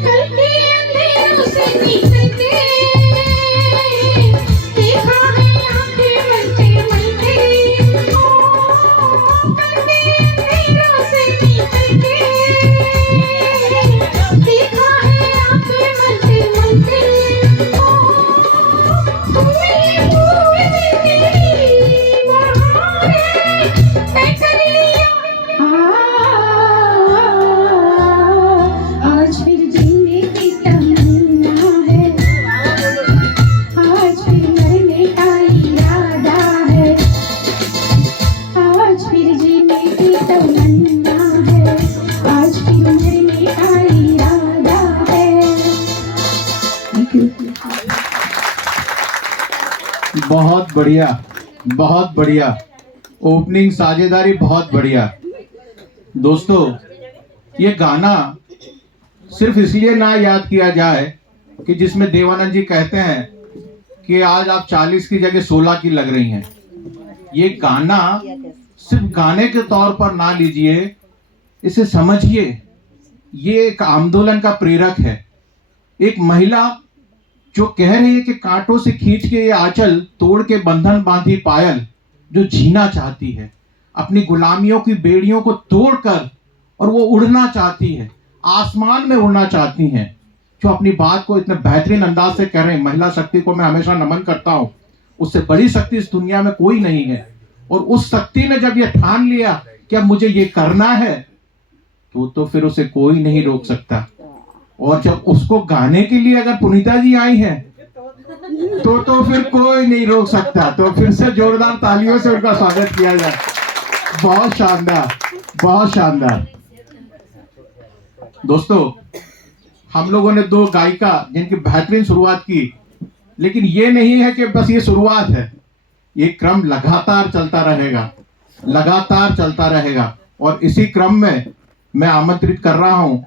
कल के अंधेरों से निकल के देखा है आंखें मलते मलते ओ कल के अंधेरों से निकल के देखा है आंखें मलते मलते ओ हुई जिंदगी वहाँ तय कर लिया आज फिर जीने की तमन्ना है आज फिर मरने का इरादा है आज फिर जीने की तमन्ना है आज फिर मरने का इरादा है थैंक यू बहुत बढ़िया, बहुत बढ़िया ओपनिंग, साझेदारी बहुत बढ़िया। दोस्तों, ये गाना सिर्फ इसलिए ना याद किया जाए कि जिसमें देवानंद जी कहते हैं कि आज आप 40 की जगह 16 की लग रही हैं। ये गाना सिर्फ गाने के तौर पर ना लीजिए, इसे समझिए। ये एक आंदोलन का प्रेरक है। एक महिला जो कह रही है कि कांटों से खींच के ये आंचल, तोड़ के बंधन बांधी पायल, जो जीना चाहती है, अपनी गुलामियों की बेड़ियों को तोड़कर, और वो उड़ना चाहती है, आसमान में उड़ना चाहती हैं, जो अपनी बात को इतने बेहतरीन अंदाज से कह रहे हैं। महिला शक्ति को मैं हमेशा नमन करता हूँ। उससे बड़ी शक्ति इस दुनिया में कोई नहीं है। और उस शक्ति ने जब ये ठान लिया कि अब मुझे ये करना है, तो फिर उसे कोई नहीं रोक सकता। और जब उसको गाने के लिए अगर पुनीता जी आई हैं, तो फिर कोई नहीं रोक सकता। तो फिर से जोरदार तालियों से उनका स्वागत किया जाए। बहुत शानदार, बहुत शानदार। दोस्तों, हम लोगों ने 2 गायिका जिनकी बेहतरीन शुरुआत की, लेकिन ये नहीं है कि बस ये शुरुआत है। ये क्रम लगातार चलता रहेगा, लगातार चलता रहेगा। और इसी क्रम में मैं आमंत्रित कर रहा हूं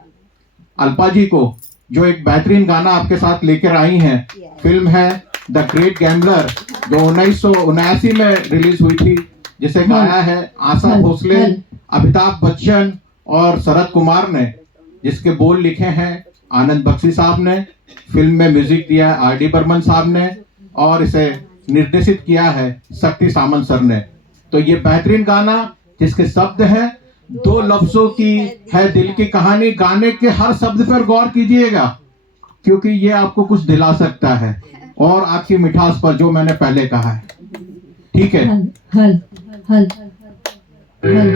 अल्पा जी को, जो एक बेहतरीन गाना आपके साथ लेकर आई हैं। फिल्म है द ग्रेट गैम्बलर, जो 1979 में रिलीज हुई थी, जिसे गाया है आशा भोसले, अमिताभ बच्चन और शरद कुमार ने, जिसके बोल लिखे हैं आनंद बख्शी साहब ने। फिल्म में म्यूजिक दिया है आर डी बर्मन साहब ने, और इसे निर्देशित किया है शक्ति सामंत सर ने। तो ये बेहतरीन गाना, जिसके शब्द हैं 2 लफ्जों की है दिल की कहानी। गाने के हर शब्द पर गौर कीजिएगा, क्योंकि ये आपको कुछ दिला सकता है, और आपकी मिठास पर, जो मैंने पहले कहा है। ठीक है। हल हल हल हल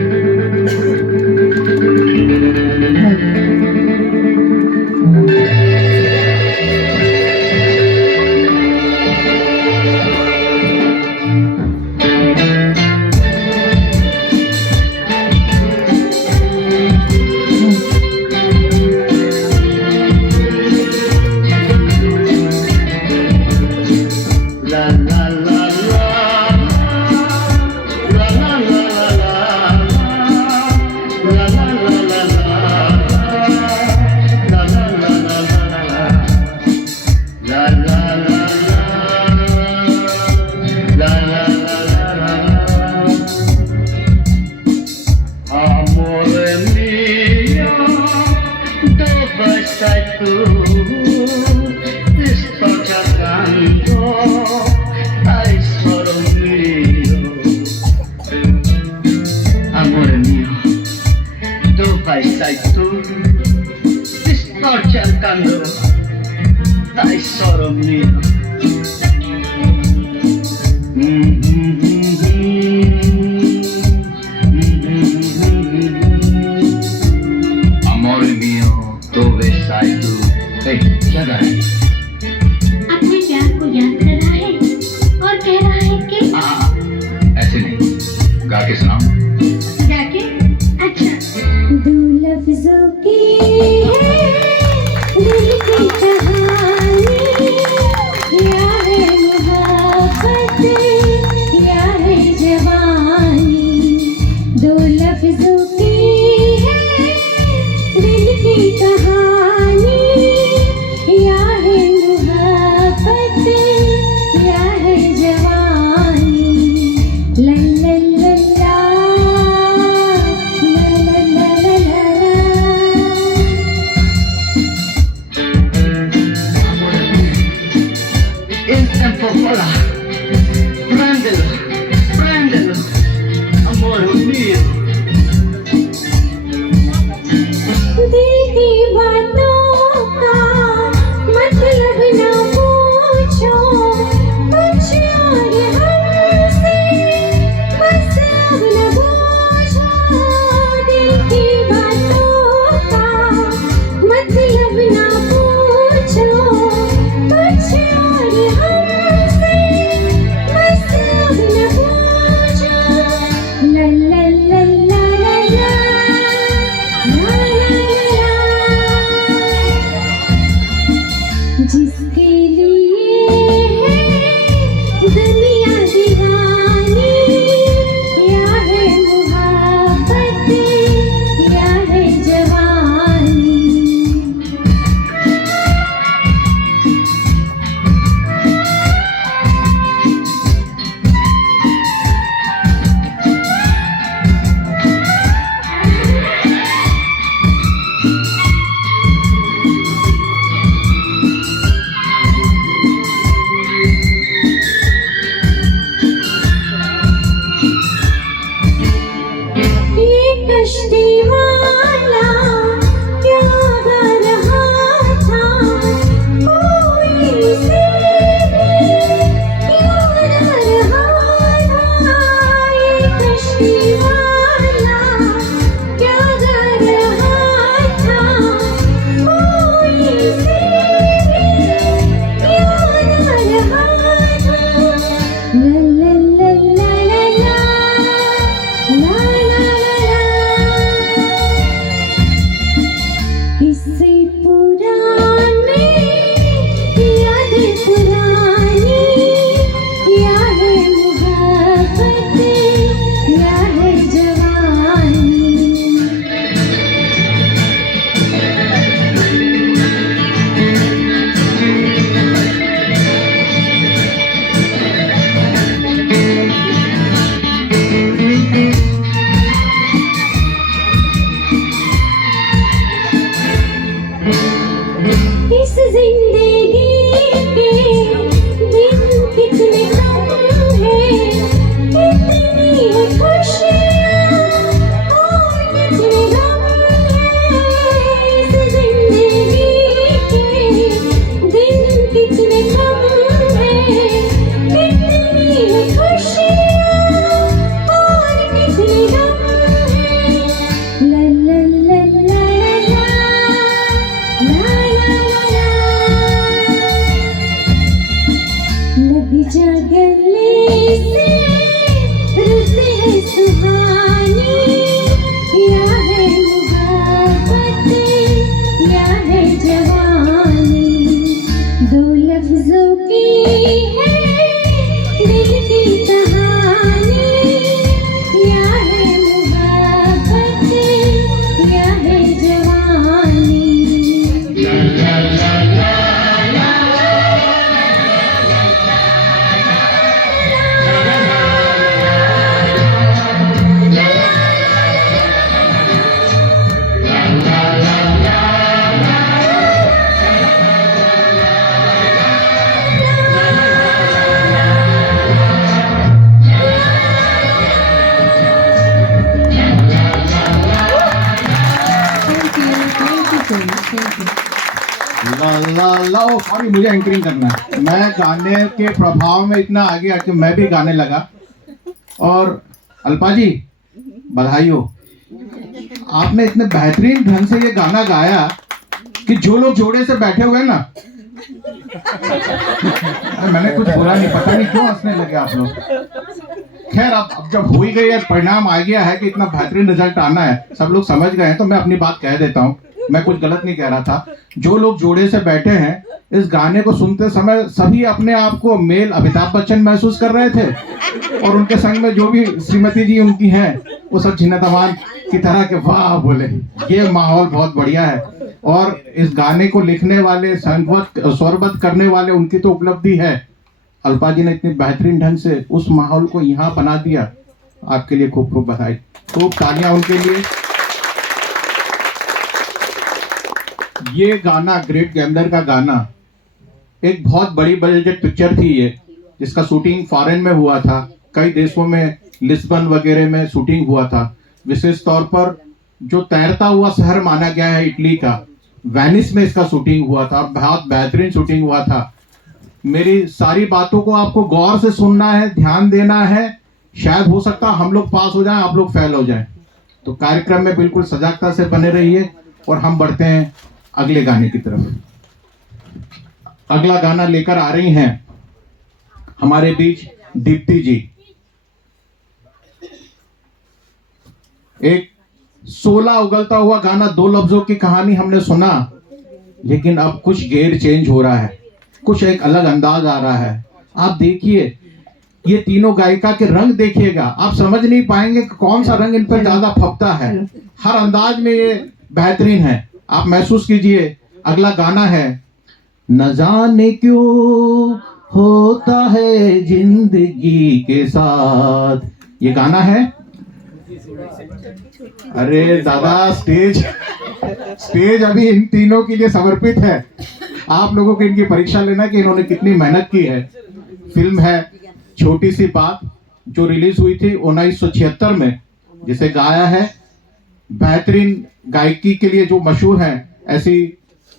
cantando, tesoro mío. Amor mío, dove sei tu? Hey, क्या गा रहा है? अपने प्यार को याद कर रहा है और कह रहा है कि ऐसे नहीं, गा के सुनाओ। गा के? अच्छा। 2 लफ्जों की है दिल की कहानी, या है मोहब्बत या है जवानी। 2 लफ्जों की है दिल की कहानी, या है मोहब्बत es tempo sola. Préndelo, préndelo, amor mío. दिल की बातों का मतलब ना पूछो कुछ और हमसे बस अब न पूछो दिल की बातों का मतलब ना पूछो कुछ और हमसे बस अब न पूछो ला ला ला ला ला जिसके लिए है दुनिया दीवानी या है मुहब्बत या है जवानी ये कश्ती वाला क्या गा रहा था कोई से भी क्यों गा रहा था ये कश्ती वाला क्या गा रहा था कोई से भी क्यों गा रहा था ला ला ला ला ला ला ला किससे पुराने याद पुरानी या है मुहब्बत या है जवानी इस जिंदगी के दिन कितने कम हैं कितनी है खुशियाँ और कितने गम हैं इस जिंदगी के दिन कितने कम हैं कितनी है खुशियाँ और कितने गम हैं ला ला ला ला ला ला लग जा गले से रुत है सुहानी या है मुहब्बत या है जवानी दो लफ्जों की है दिल की कहानी या है मुहब्बत या है जवानी ला ला ला ओ सॉरी मुझे एंकरिंग करना है मैं गाने के प्रभाव में इतना आ गया कि मैं भी गाने लगा और अल्पा जी बधाई हो आपने इतने बेहतरीन ढंग से ये गाना गाया कि जो लोग जोड़े से बैठे हुए हैं ना अरे मैंने कुछ बुरा नहीं पता नहीं क्यों हंसने लगे आप लोग खैर अब जब हो ही गई है परिणाम आ गया है कि इतना बेहतरीन रिजल्ट आना है सब लोग समझ गए हैं तो मैं अपनी बात कह देता हूँ मैं कुछ गलत नहीं कह रहा था जो लोग जोड़े से बैठे हैं इस गाने को सुनते समय सभी अपने आप को मेल अमिताभ बच्चन महसूस कर रहे थे और उनके संग में जो भी श्रीमती जी उनकी हैं वो सब झीना तमान की तरह के वाह बोले ये माहौल बहुत बढ़िया है और इस गाने को लिखने वाले स्वरबद्ध करने वाले उनकी तो उपलब्धि है अल्पा जी ने इतनी बेहतरीन ढंग से उस माहौल को यहाँ बना दिया आपके लिए खूब खूब बधाई खूब तालियां उनके लिए ये गाना ग्रेट गैम्बलर का गाना एक बहुत बड़ी बजट पिक्चर थी ये, जिसका शूटिंग फॉरेन में हुआ था, कई देशों में, लिस्बन वगैरह में शूटिंग हुआ था। विशेष तौर पर जो तैरता हुआ शहर माना गया है इटली का, वेनिस में इसका शूटिंग हुआ था। बहुत बेहतरीन शूटिंग हुआ था। मेरी सारी बातों को आपको गौर से सुनना है, ध्यान देना है। शायद हो सकता हम लोग पास हो जाएं, आप लोग फेल हो जाएं। तो कार्यक्रम में बिल्कुल सजगता से बने रहिए और हम बढ़ते हैं अगले गाने की तरफ। अगला गाना लेकर आ रही हैं हमारे बीच दीप्ति जी। एक 16 उगलता हुआ गाना, 2 लफ्जों की कहानी हमने सुना, लेकिन अब कुछ गेयर चेंज हो रहा है, कुछ एक अलग अंदाज आ रहा है। आप देखिए, ये तीनों गायिका के रंग देखिएगा, आप समझ नहीं पाएंगे कि कौन सा रंग इन पर ज्यादा फपता है। हर अंदाज में ये बेहतरीन है, आप महसूस कीजिए। अगला गाना है न जाने क्यों होता है जिंदगी के साथ। ये गाना है, अरे दादा स्टेज अभी इन तीनों के लिए समर्पित है। आप लोगों को इनकी परीक्षा लेना कि इन्होंने कितनी मेहनत की है। फिल्म है छोटी सी बात, जो रिलीज हुई थी 1976 में, जिसे गाया है बेहतरीन गायकी के लिए जो मशहूर हैं ऐसी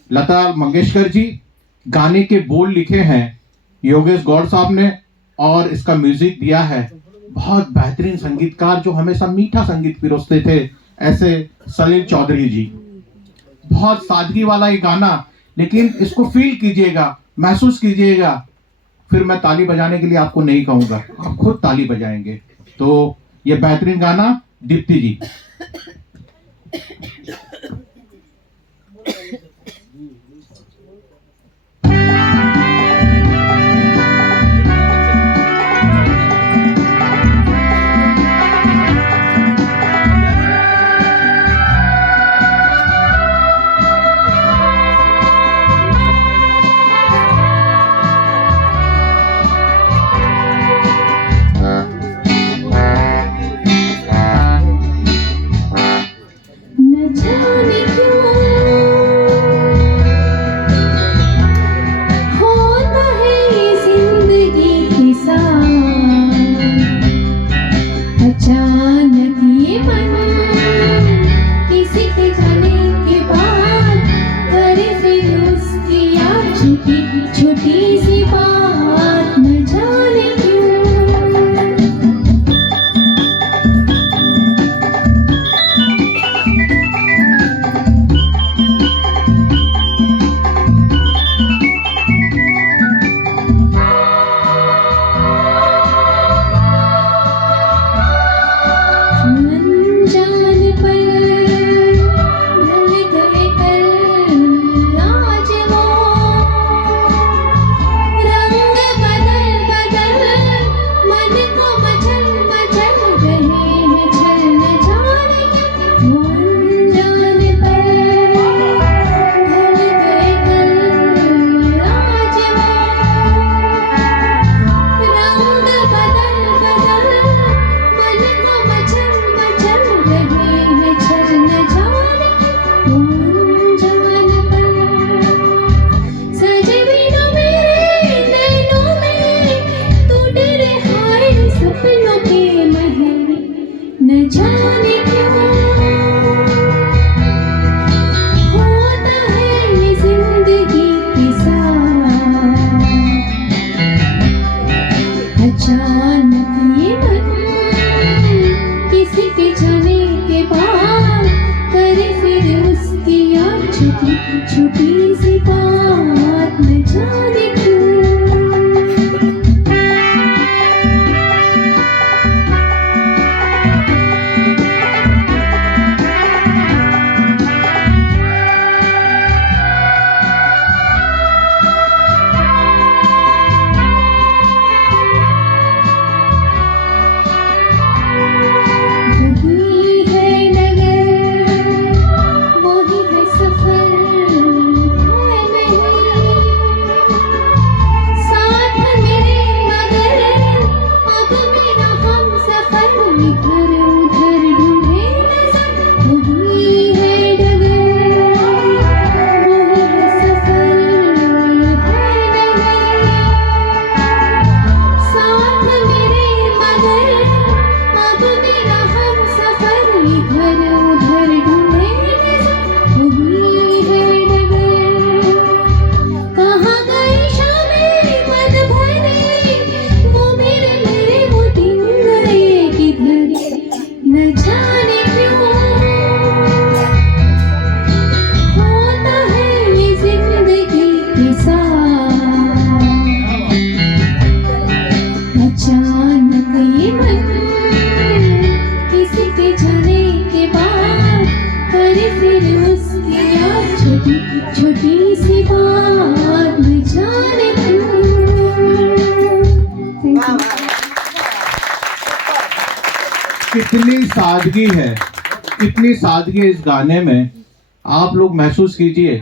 लता मंगेशकर जी। गाने के बोल लिखे हैं योगेश गौड़ साहब ने और इसका म्यूजिक दिया है बहुत बेहतरीन संगीतकार जो हमेशा मीठा संगीत पिरोसते थे, ऐसे सलील चौधरी जी। बहुत सादगी वाला ये गाना, लेकिन इसको फील कीजिएगा, महसूस कीजिएगा। फिर मैं ताली बजाने के लिए आपको नहीं कहूंगा, आप खुद ताली बजाएंगे। तो ये बेहतरीन गाना दीप्ति जी। न जाने कितनी सादगी है, कितनी सादगी है इस गाने में, आप लोग महसूस कीजिए।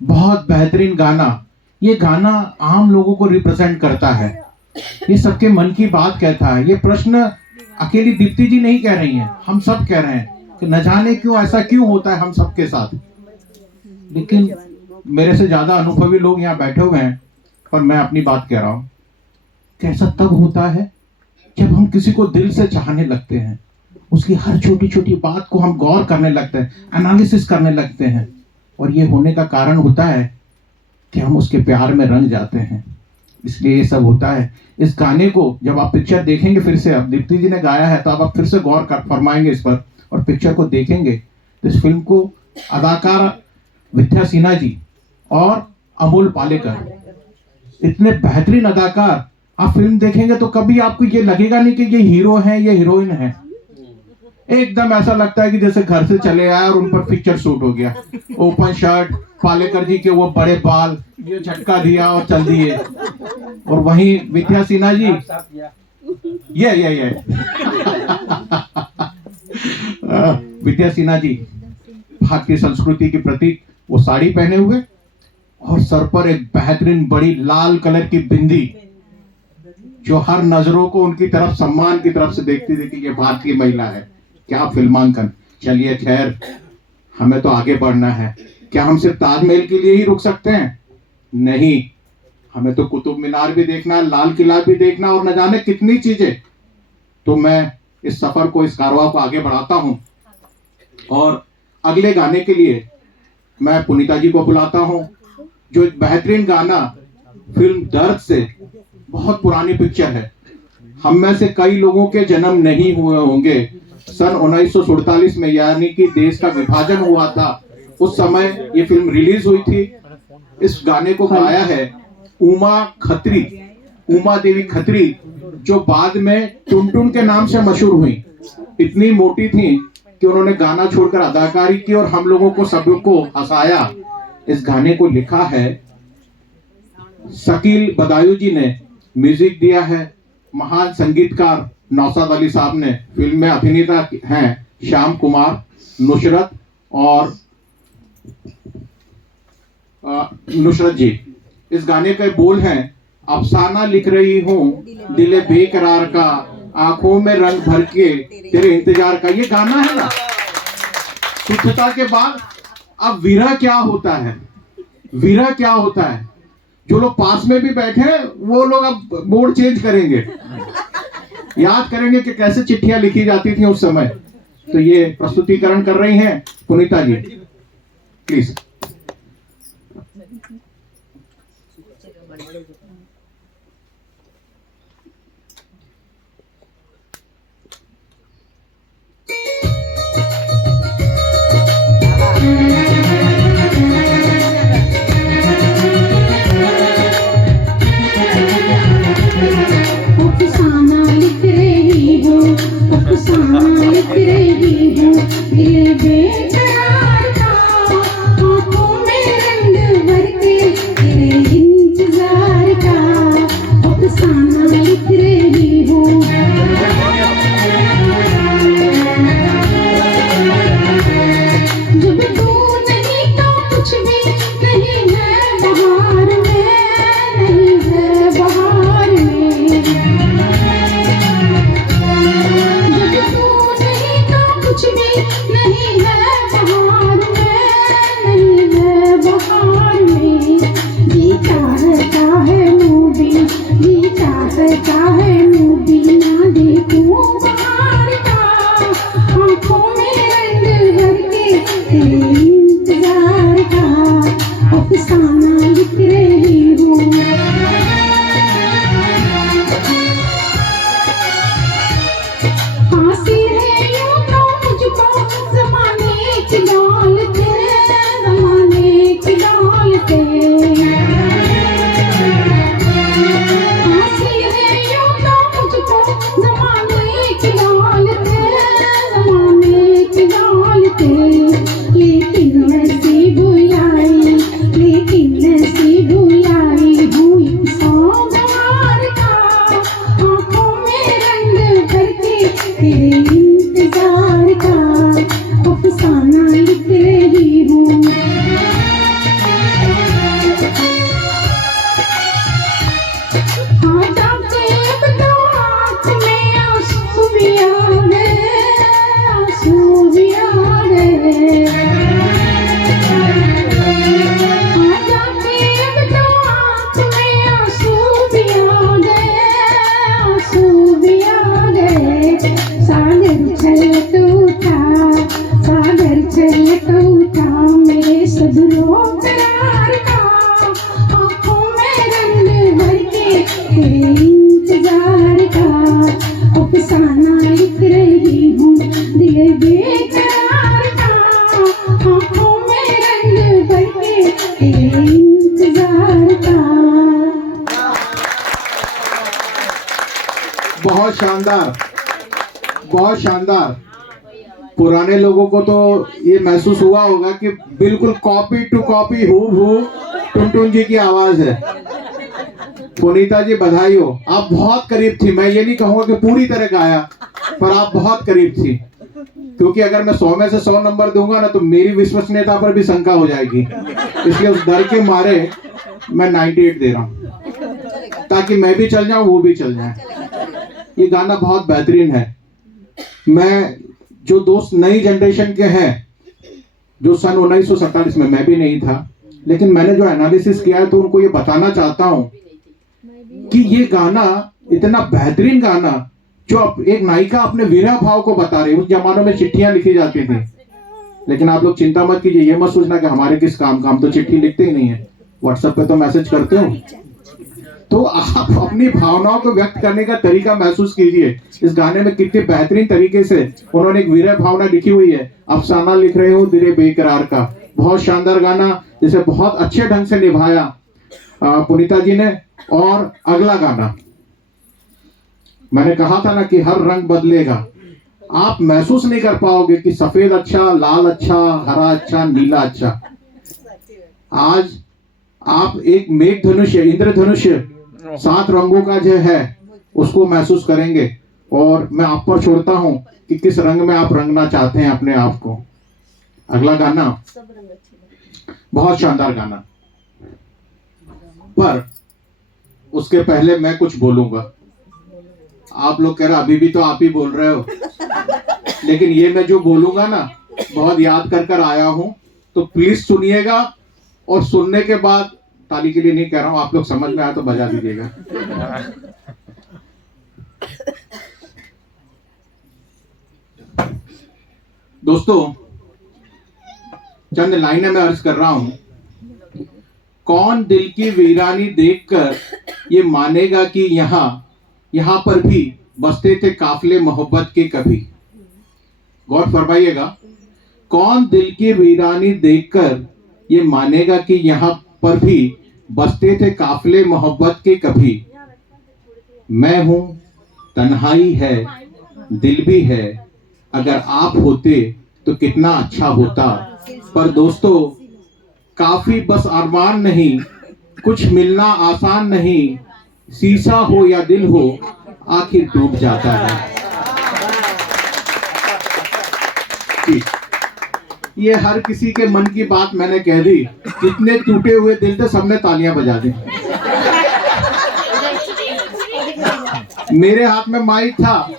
बहुत बेहतरीन गाना। ये गाना आम लोगों को रिप्रेजेंट करता है, ये सबके मन की बात कहता है। ये प्रश्न अकेली दीप्ति जी नहीं कह रही हैं, हम सब कह रहे हैं कि न जाने क्यों ऐसा क्यों होता है हम सबके साथ। लेकिन मेरे से ज्यादा अनुभवी लोग यहाँ बैठे हुए हैं, पर मैं अपनी बात कह रहा हूं कि ऐसा तब होता है जब हम किसी को दिल से चाहने लगते हैं, उसकी हर छोटी छोटी बात को हम गौर करने लगते हैं, एनालिसिस करने लगते हैं। और ये होने का कारण होता है कि हम उसके प्यार में रंग जाते हैं, इसलिए ये सब होता है। इस गाने को जब आप पिक्चर देखेंगे फिर से, अब दीप्ति जी ने गाया है तो अब आप फिर से गौर कर फरमाएंगे इस पर और पिक्चर को देखेंगे तो इस फिल्म को अदाकार विद्या सिन्हा जी और अमोल पालेकर, इतने बेहतरीन अदाकार। आप फिल्म देखेंगे तो कभी आपको ये लगेगा नहीं कि ये हीरो हैं, ये हीरोइन है। एकदम ऐसा लगता है कि जैसे घर से चले आए और उन पर पिक्चर शूट हो गया। ओपन शर्ट, पालेकर जी के वो बड़े बाल, ये झटका दिया और चल दिए। और वहीं विद्या सिन्हा जी, ये विद्या सिन्हा जी भारतीय संस्कृति के प्रतीक, वो साड़ी पहने हुए और सर पर एक बेहतरीन बड़ी लाल कलर की बिंदी, जो हर नजरों को उनकी तरफ सम्मान की तरफ से देखती थी कि ये भारतीय महिला है। क्या फिल्मांकन। चलिए खैर, हमें तो आगे बढ़ना है। क्या हम सिर्फ ताजमहल के लिए ही रुक सकते हैं? नहीं, हमें तो कुतुब मीनार भी देखना है, लाल किला भी देखना और न जाने कितनी चीजें। तो मैं इस सफर को, इस कारवां को आगे बढ़ाता हूं और अगले गाने के लिए मैं पुनीता जी को बुलाता हूं, जो एक बेहतरीन गाना फिल्म दर्द से, बहुत पुरानी पिक्चर है, हम में से कई लोगों के जन्म नहीं हुए होंगे। सन 1947 में, यानी कि देश का विभाजन हुआ था, उस समय ये फिल्म रिलीज हुई थी। इस गाने को गाया है उमा खत्री, उमा देवी खत्री, जो बाद में टुनटुन के नाम से मशहूर हुई। इतनी मोटी थी कि उन्होंने गाना छोड़कर अदाकारी की और हम लोगों को, सबको हंसाया। इस गाने को लिखा है शकील बदायूं जी ने, म्यूजिक दिया है महान संगीतकार नौशाद अली साहब ने। फिल्म में अभिनेता हैं श्याम कुमार, नुसरत और नुसरत जी। इस गाने के बोल हैं, अफसाना लिख रही हूँ दिले बेकरार का, आंखों में रंग भर के तेरे इंतजार का। ये गाना है ना, शुद्धता के बाद अब विरह क्या होता है, विरह क्या होता है। जो लोग पास में भी बैठे हैं वो लोग अब मोड चेंज करेंगे, याद करेंगे कि कैसे चिट्ठियां लिखी जाती थी उस समय। तो ये प्रस्तुतिकरण कर रही हैं पुनीता जी, प्लीज। अफसाना लिख रही हूँ, अफसाना लिख रही हूँ, दिल बेकरार का, तेरे इंतजार का अफसाना लिख रही हूँ दिल बेकरार का आँखों में रंग भर के तेरे इंतजार का। बहुत शानदार, बहुत शानदार। पुराने लोगों को तो ये महसूस हुआ होगा कि बिल्कुल कॉपी टू कॉपी हूबहू टुनटुन जी की आवाज है। पुनीता जी बधाई हो, आप बहुत करीब थी। मैं ये नहीं कहूंगा कि पूरी तरह गाया, पर आप बहुत करीब थी, क्योंकि अगर मैं 100 में से 100 नंबर दूंगा ना तो मेरी विश्वसनीयता पर भी शंका हो जाएगी। इसलिए उस डर के मारे मैं 98 दे रहा हूं, ताकि मैं भी चल जाऊं, वो भी चल जाए। ये गाना बहुत बेहतरीन है। मैं जो दोस्त नई जनरेशन के हैं, जो सन 1947 में मैं भी नहीं था, लेकिन मैंने जो एनालिसिस किया है तो उनको ये बताना चाहता हूं कि ये गाना इतना बेहतरीन गाना, जो एक नायिका अपने विरह भाव को बता रही है। उस जमाने में चिट्ठियां लिखी जाती थी, लेकिन आप लोग चिंता मत कीजिए, ये मत सोचना कि हमारे किस काम का, हम तो चिट्ठी लिखते ही नहीं है, व्हाट्सएप पे तो मैसेज करते हो। तो आप अपनी भावनाओं को व्यक्त करने का तरीका महसूस कीजिए। इस गाने में कितने बेहतरीन तरीके से उन्होंने एक विरह भावना लिखी हुई है। अफसाना लिख रहे हो दिल बेकरार का, बहुत शानदार गाना, जिसे बहुत अच्छे ढंग से निभाया पुनीता जी ने। और अगला गाना, मैंने कहा था ना कि हर रंग बदलेगा। आप महसूस नहीं कर पाओगे कि सफेद अच्छा, लाल अच्छा, हरा अच्छा, नीला अच्छा। आज आप एक मेघ धनुष, इंद्रधनुष, 7 रंगों का जो है उसको महसूस करेंगे। और मैं आप पर छोड़ता हूं कि किस रंग में आप रंगना चाहते हैं अपने आप को। अगला गाना बहुत शानदार गाना, पर उसके पहले मैं कुछ बोलूंगा। आप लोग कह रहे अभी भी तो आप ही बोल रहे हो, लेकिन ये मैं जो बोलूंगा ना बहुत याद कर कर आया हूं, तो प्लीज सुनिएगा। और सुनने के बाद, ताली के लिए नहीं कह रहा हूं, आप लोग समझ में आया तो बजा दीजिएगा। दोस्तों, चंद लाइनें मैं अर्ज कर रहा हूं। कौन दिल की वीरानी देखकर ये मानेगा कि यहां पर भी बसते थे काफिले मोहब्बत के कभी। गौर फरमाइएगा, कौन दिल की वीरानी देखकर ये मानेगा कि यहां पर भी बसते थे काफिले मोहब्बत के कभी। मैं हूं, तन्हाई है, दिल भी है, अगर आप होते तो कितना अच्छा होता। पर दोस्तों, काफी बस अरमान नहीं, कुछ मिलना आसान नहीं, शीशा हो या दिल हो आखिर डूब जाता है। ये हर किसी के मन की बात मैंने कह दी। जितने टूटे हुए दिल थे सबने तालियां बजा दी। मेरे हाथ में माइक था,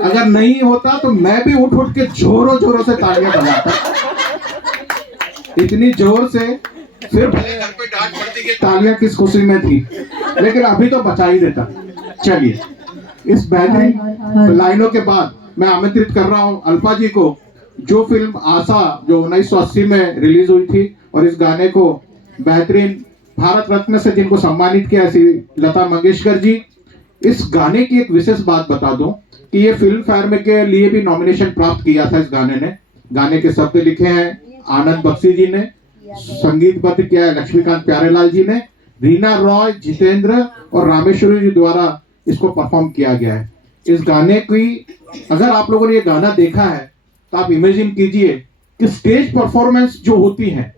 अगर नहीं होता तो मैं भी उठ उठ के जोरों जोरों से तालियां बजाता, इतनी जोर से। फिर भले घर पे डांट पड़ती कि तालियां किस खुशी में थी, लेकिन अभी तो बचा ही देता। चलिए, इस बेहतरीन लाइनों के बाद मैं आमंत्रित कर रहा हूं अल्पा जी को, जो फिल्म आशा जो 1980 में रिलीज हुई थी, और इस गाने को बेहतरीन भारत रत्न से जिनको सम्मानित किया, ऐसी लता मंगेशकर जी। इस गाने की एक विशेष बात बता दूं कि ये फिल्म फेयर के लिए भी नॉमिनेशन प्राप्त किया था इस गाने ने। गाने के शब्द लिखे हैं आनंद बख्शी जी ने, संगीतबद्ध किया है लक्ष्मीकांत प्यारेलाल जी ने, रीना रॉय, जितेंद्र और रामेश्वरी जी द्वारा इसको परफॉर्म किया गया है। इस गाने की अगर आप लोगों ने ये गाना देखा है तो आप इमेजिन कीजिए कि स्टेज परफॉर्मेंस जो होती है,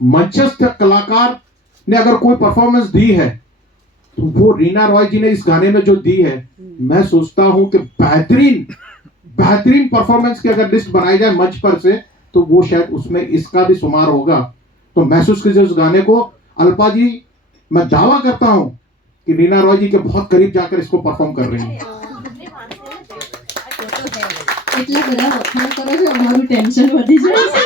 मंचस्थ कलाकार ने अगर कोई परफॉर्मेंस दी है तो वो रीना रॉय जी ने इस गाने में जो दी है, मैं सोचता हूं कि बेहतरीन परफॉर्मेंस की अगर लिस्ट बनाई जाए मंच पर से, तो वो शायद उसमें इसका भी शुमार होगा। तो महसूस कीजिए उस गाने को। अल्पा जी, मैं दावा करता हूं कि रीना रॉय जी के बहुत करीब जाकर इसको परफॉर्म कर रही हैं। એટલા બધા વખાણ કરો છો, અમારું ટેન્શન વધી જાય છે.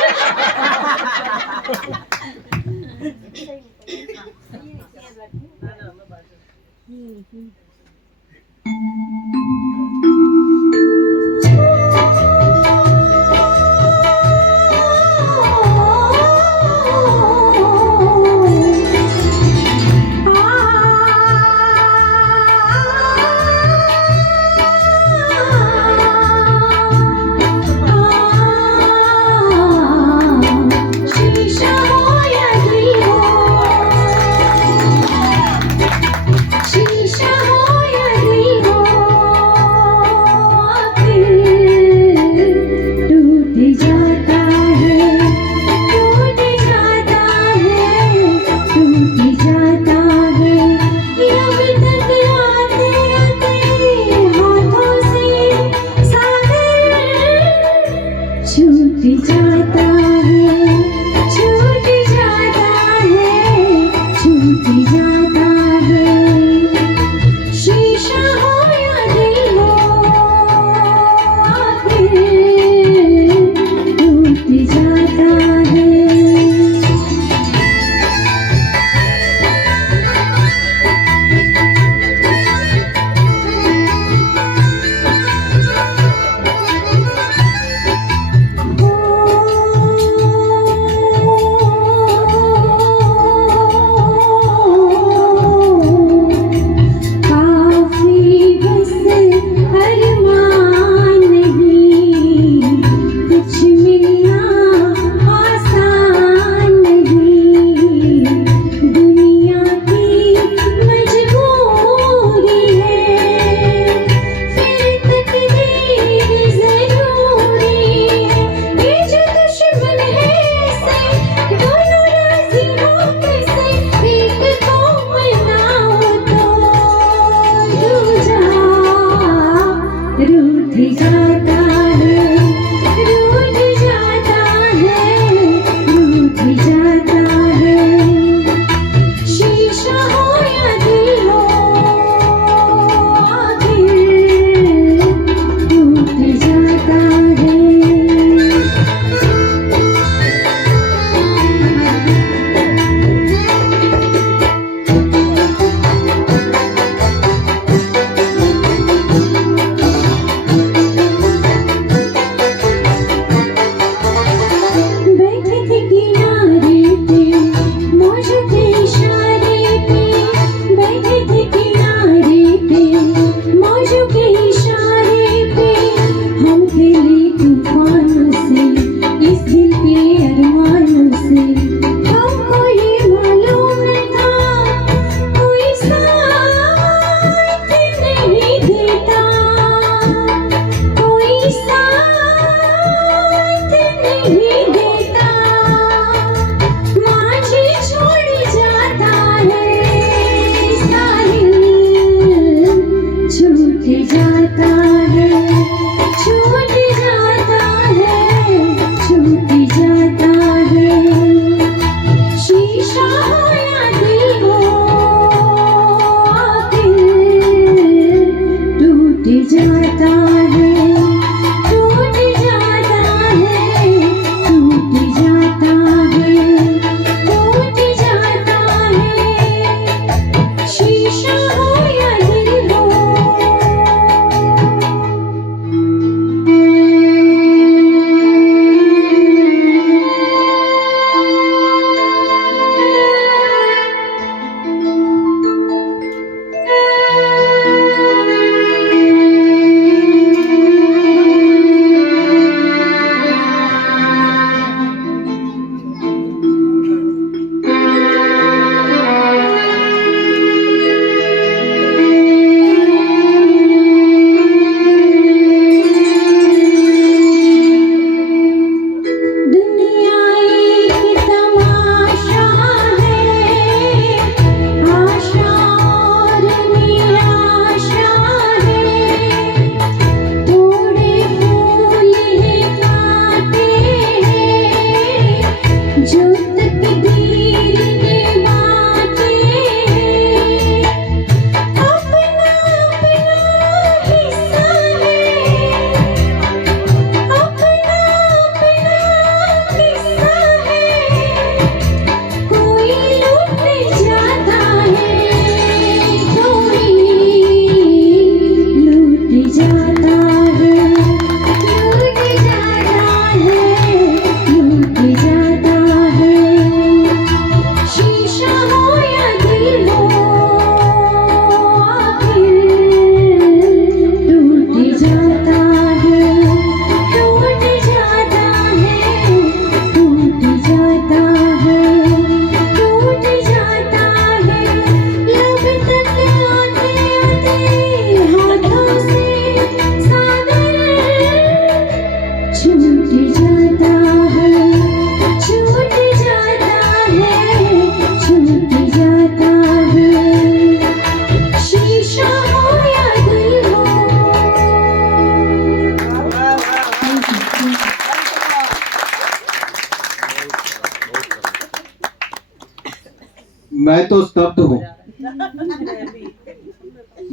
मैं तो स्तब्ध हूँ,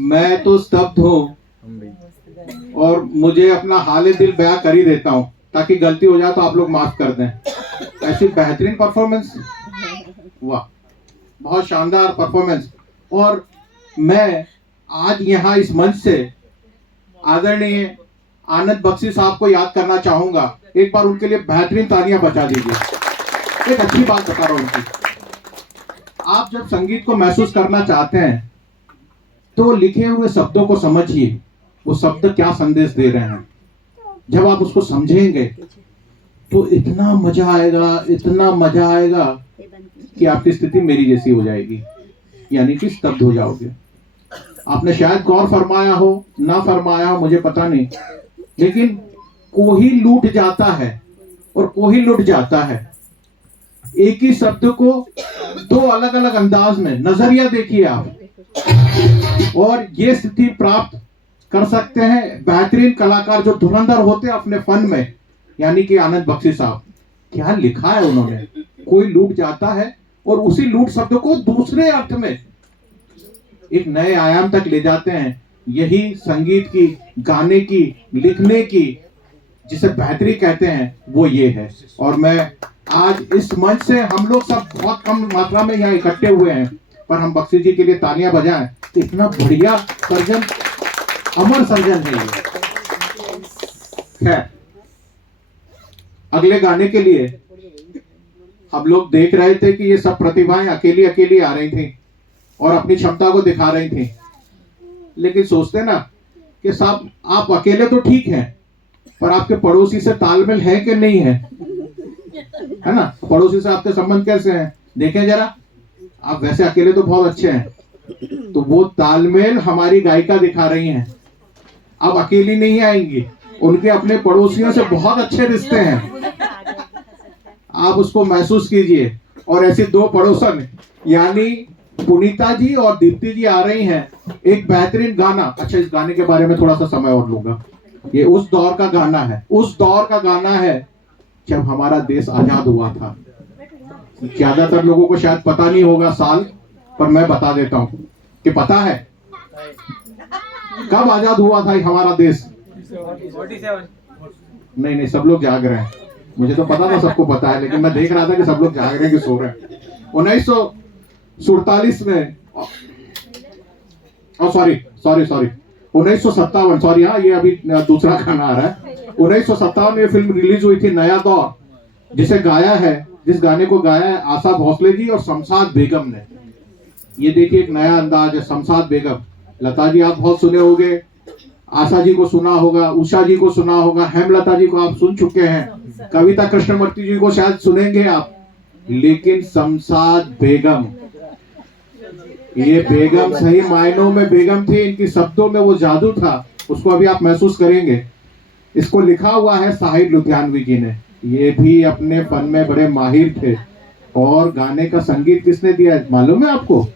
मैं तो स्तब्ध हूँ और मुझे अपना हाल दिल बयां कर ही देता हूँ, ताकि गलती हो जाए तो आप लोग माफ कर दें। ऐसी बेहतरीन परफॉर्मेंस, वाह, बहुत शानदार परफॉर्मेंस। और मैं आज यहाँ इस मंच से आदरणीय आनंद बख्शी साहब को याद करना चाहूंगा। एक बार उनके लिए बेहतरीन तालियां बजा दीजिए। एक अच्छी बात बता रहा हूं उनकी, आप जब संगीत को महसूस करना चाहते हैं तो लिखे हुए शब्दों को समझिए, वो शब्द क्या संदेश दे रहे हैं। जब आप उसको समझेंगे तो इतना मजा आएगा, इतना मजा आएगा कि आपकी स्थिति मेरी जैसी हो जाएगी, यानी कि स्तब्ध हो जाओगे। आपने शायद गौर फरमाया हो, ना फरमाया हो, मुझे पता नहीं, लेकिन कोई लूट जाता है और कोई लुट जाता है। एक ही शब्द को दो अलग अलग अंदाज में, नजरिया देखिए आप, और ये स्थिति प्राप्त कर सकते हैं बेहतरीन कलाकार जो धुरंधर होते हैं अपने फन में, यानी कि आनंद बख्शी साहब। क्या लिखा है उन्होंने, कोई लूट जाता है और उसी लूट शब्द को दूसरे अर्थ में एक नए आयाम तक ले जाते हैं। यही संगीत की, गाने की, लिखने की जिसे बेहतरी कहते हैं, वो ये है। और मैं आज इस मंच से, हम लोग सब बहुत कम मात्रा में यहाँ इकट्ठे हुए हैं, पर हम बख्शी जी के लिए तालियां बजाएं। इतना बढ़िया सर्जन, अमर सर्जन है ये। खैर, अगले गाने के लिए हम लोग देख रहे थे कि ये सब प्रतिभाएं अकेली अकेली आ रही थी और अपनी क्षमता को दिखा रही थी, लेकिन सोचते ना कि साहब आप अकेले तो ठीक हैं, पर आपके पड़ोसी से तालमेल है कि नहीं है, है ना? पड़ोसी से आपके संबंध कैसे हैं, देखें जरा। आप वैसे अकेले तो बहुत अच्छे हैं, तो वो तालमेल हमारी गायिका दिखा रही हैं। अब अकेली नहीं आएंगी, उनके अपने पड़ोसियों से बहुत अच्छे रिश्ते हैं, आप उसको महसूस कीजिए। और ऐसी दो पड़ोसन यानी पुनीता जी और दीप्ति जी आ रही हैं। एक बेहतरीन गाना, अच्छा इस गाने के बारे में थोड़ा सा समय और लूंगा। ये उस दौर का गाना है, उस दौर का गाना है जब हमारा देश आजाद हुआ था। ज्यादातर लोगों को शायद पता नहीं होगा साल, पर मैं बता देता हूं कि पता है कब आजाद हुआ था हमारा देश। 47। नहीं, सब लोग जाग रहे हैं, मुझे तो पता था सबको पता है, लेकिन मैं देख रहा था कि सब लोग जाग रहे हैं कि सो रहे हैं। 1947 में, सॉरी 1957, सॉरी, हाँ, ये अभी दूसरा गाना आ रहा है। 1957 में फिल्म रिलीज हुई थी नया दौर, जिसे गाया है, जिस गाने को गाया है आशा भोसले जी और शमशाद बेगम ने। ये देखिए एक नया अंदाज है, शमशाद बेगम। लता जी आप बहुत सुने होंगे, आशा जी को सुना होगा, उषा जी को सुना होगा, हेमलता जी को आप सुन चुके हैं, कविता कृष्णमूर्ति जी को शायद सुनेंगे आप, लेकिन शमशाद बेगम, ये बेगम सही मायनों में बेगम थी, इनकी शब्दों में वो जादू था, उसको अभी आप महसूस करेंगे। इसको लिखा हुआ है साहिर लुधियानवी जी ने, ये भी अपने फन में बड़े माहिर थे। और गाने का संगीत किसने दिया मालूम है आपको?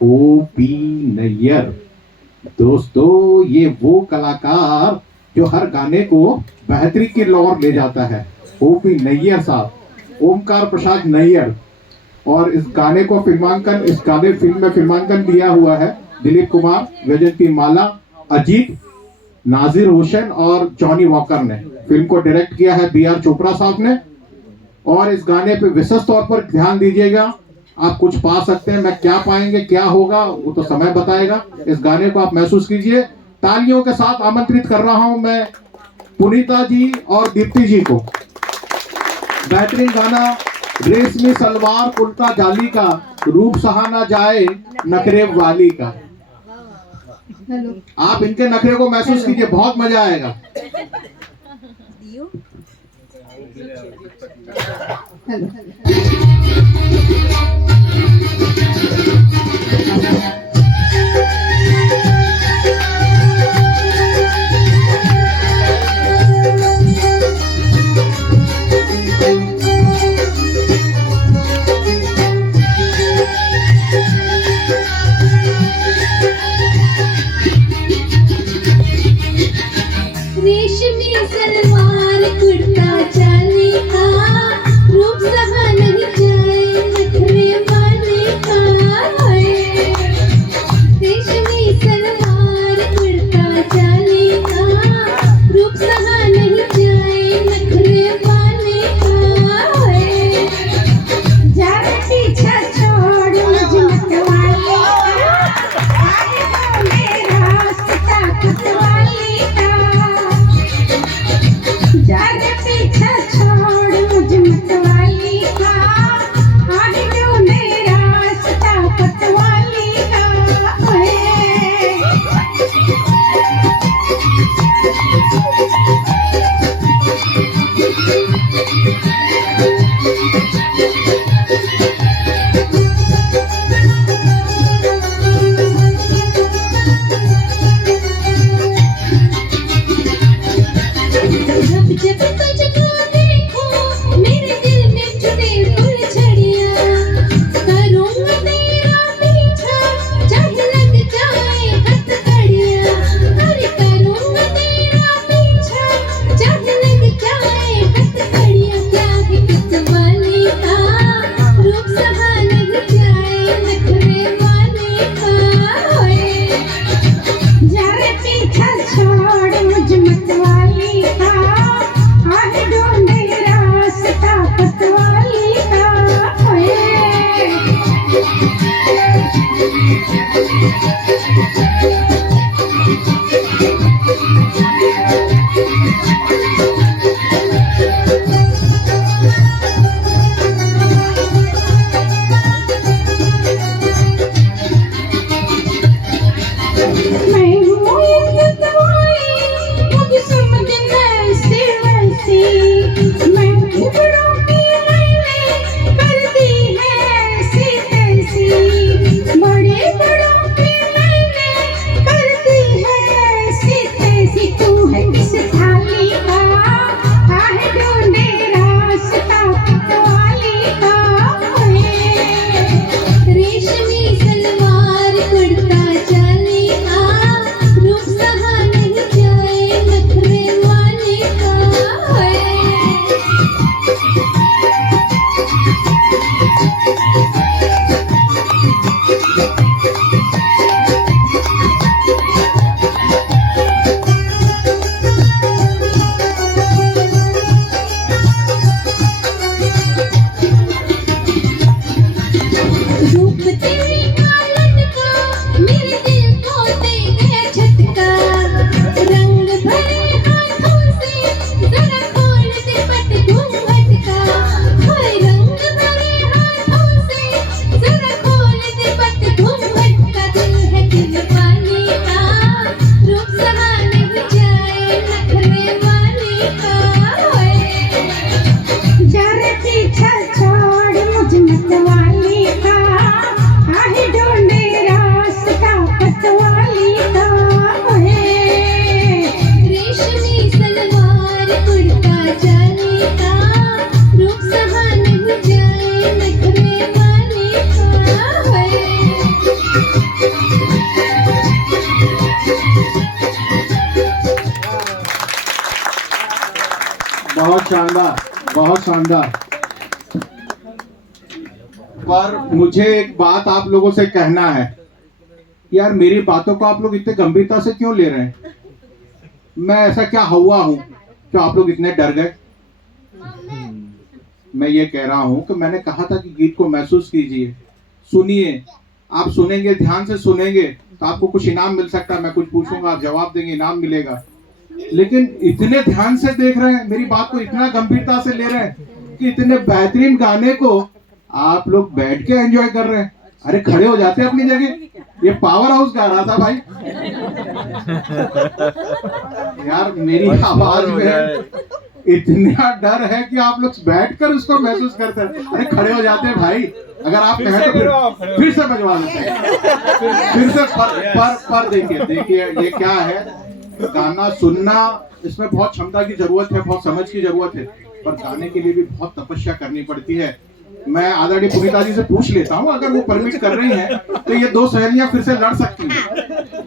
O.P. नैयर। दोस्तों, ये वो कलाकार जो हर गाने को बेहतरी की ओर ले जाता है, O.P. नैयर साहब, ओमकार प्रसाद नैयर। और इस गाने को फिल्मांकन, इस गाने फिल्म में फिल्मांकन दिया हुआ है दिलीप कुमार, वैजयंती माला, अजीत, नाजिर हुसैन और जॉनी वॉकर ने। फिल्म को डायरेक्ट किया है B.R. चोपड़ा साहब ने। और इस गाने पे विशेष तौर पर ध्यान दीजिएगा, आप कुछ पा सकते हैं, मैं क्या पाएंगे क्या होगा वो तो समय बताएगा। इस गाने को आप महसूस कीजिए। तालियों के साथ आमंत्रित कर रहा हूं मैं पुनीता जी और दीप्ति जी को। बेहतरीन गाना, रेशमी सलवार कुर्ता जाली का, रूप सहाना जाए नखरे वाली का। हेलो, आप इनके नखरे को महसूस कीजिए, बहुत मजा आएगा। हेलो। रेशमी सलवार कुर्ता जाली का, रूप सहा नहीं जाए नखरे वाले का। मैं हूँ एक दवाई, मुझे समझना ऐसे वैसी। मैं टुकड़ों की मैंने कर दी है ऐसी तैसी। बड़े बड़ों की मैंने कर दी है ऐसी तैसी। तू है किस थाली का, आहे ढूंढे रास्ता पतवाली का। रेशमी सलवार कुर्ता जाने का, रूप सहा नहीं जाए नखरे वाले का है। रूप तेरी कालन का मेरे दिल को दे गया झटका। रंग भरे हाथों से जरा खोल दे पट घूंघट का। हाय रंग भरे हाथों से जरा खोल दे पट घूंघट का। दिल है दिल वाले का, रूप सहा नहीं जाए नखरे वाले का है। जरा पीछा छोड़ मुझ मतवाली का, आहे ढूंढे रास्ता पतवाली का है। रेशमी सलवार कुर्ता जाने का, रूप सहा नहीं जाए नखरे वाले का है। बहुत शानदार, बहुत शानदार। पर मुझे एक बात आप लोगों से कहना है, यार मेरी बातों को आप लोग इतने गंभीरता से क्यों ले रहे हैं? मैं ऐसा क्या हुआ हूं जो आप लोग इतने डर गए? मैं ये कह रहा हूं कि मैंने कहा था कि गीत को महसूस कीजिए, सुनिए। आप सुनेंगे, ध्यान से सुनेंगे तो आपको कुछ इनाम मिल सकता है। मैं कुछ पूछूंगा, आप जवाब देंगे, इनाम मिलेगा। लेकिन इतने ध्यान से देख रहे हैं, मेरी बात को इतना गंभीरता से ले रहे हैं कि इतने बेहतरीन गाने को आप लोग बैठ के एंजॉय कर रहे हैं। अरे खड़े हो जाते हैं अपनी जगह। ये पावर हाउस गा रहा था भाई। यार मेरी आवाज में इतना डर है कि आप लोग बैठकर उसको महसूस करते हैं। अरे खड़े हो जाते हैं भाई। अगर आप कहें तो फिर से बजवा देते हैं। फिर से पर देखिए ये क्या है, गाना सुनना इसमें बहुत क्षमता की जरूरत है, बहुत समझ की जरूरत है, पर गाने के लिए भी बहुत तपस्या करनी पड़ती है। मैं आदरणीय पुनीता जी से पूछ लेता हूँ, अगर वो परमिट कर रही हैं तो ये दो सहेलियां फिर से लड़ सकती हैं।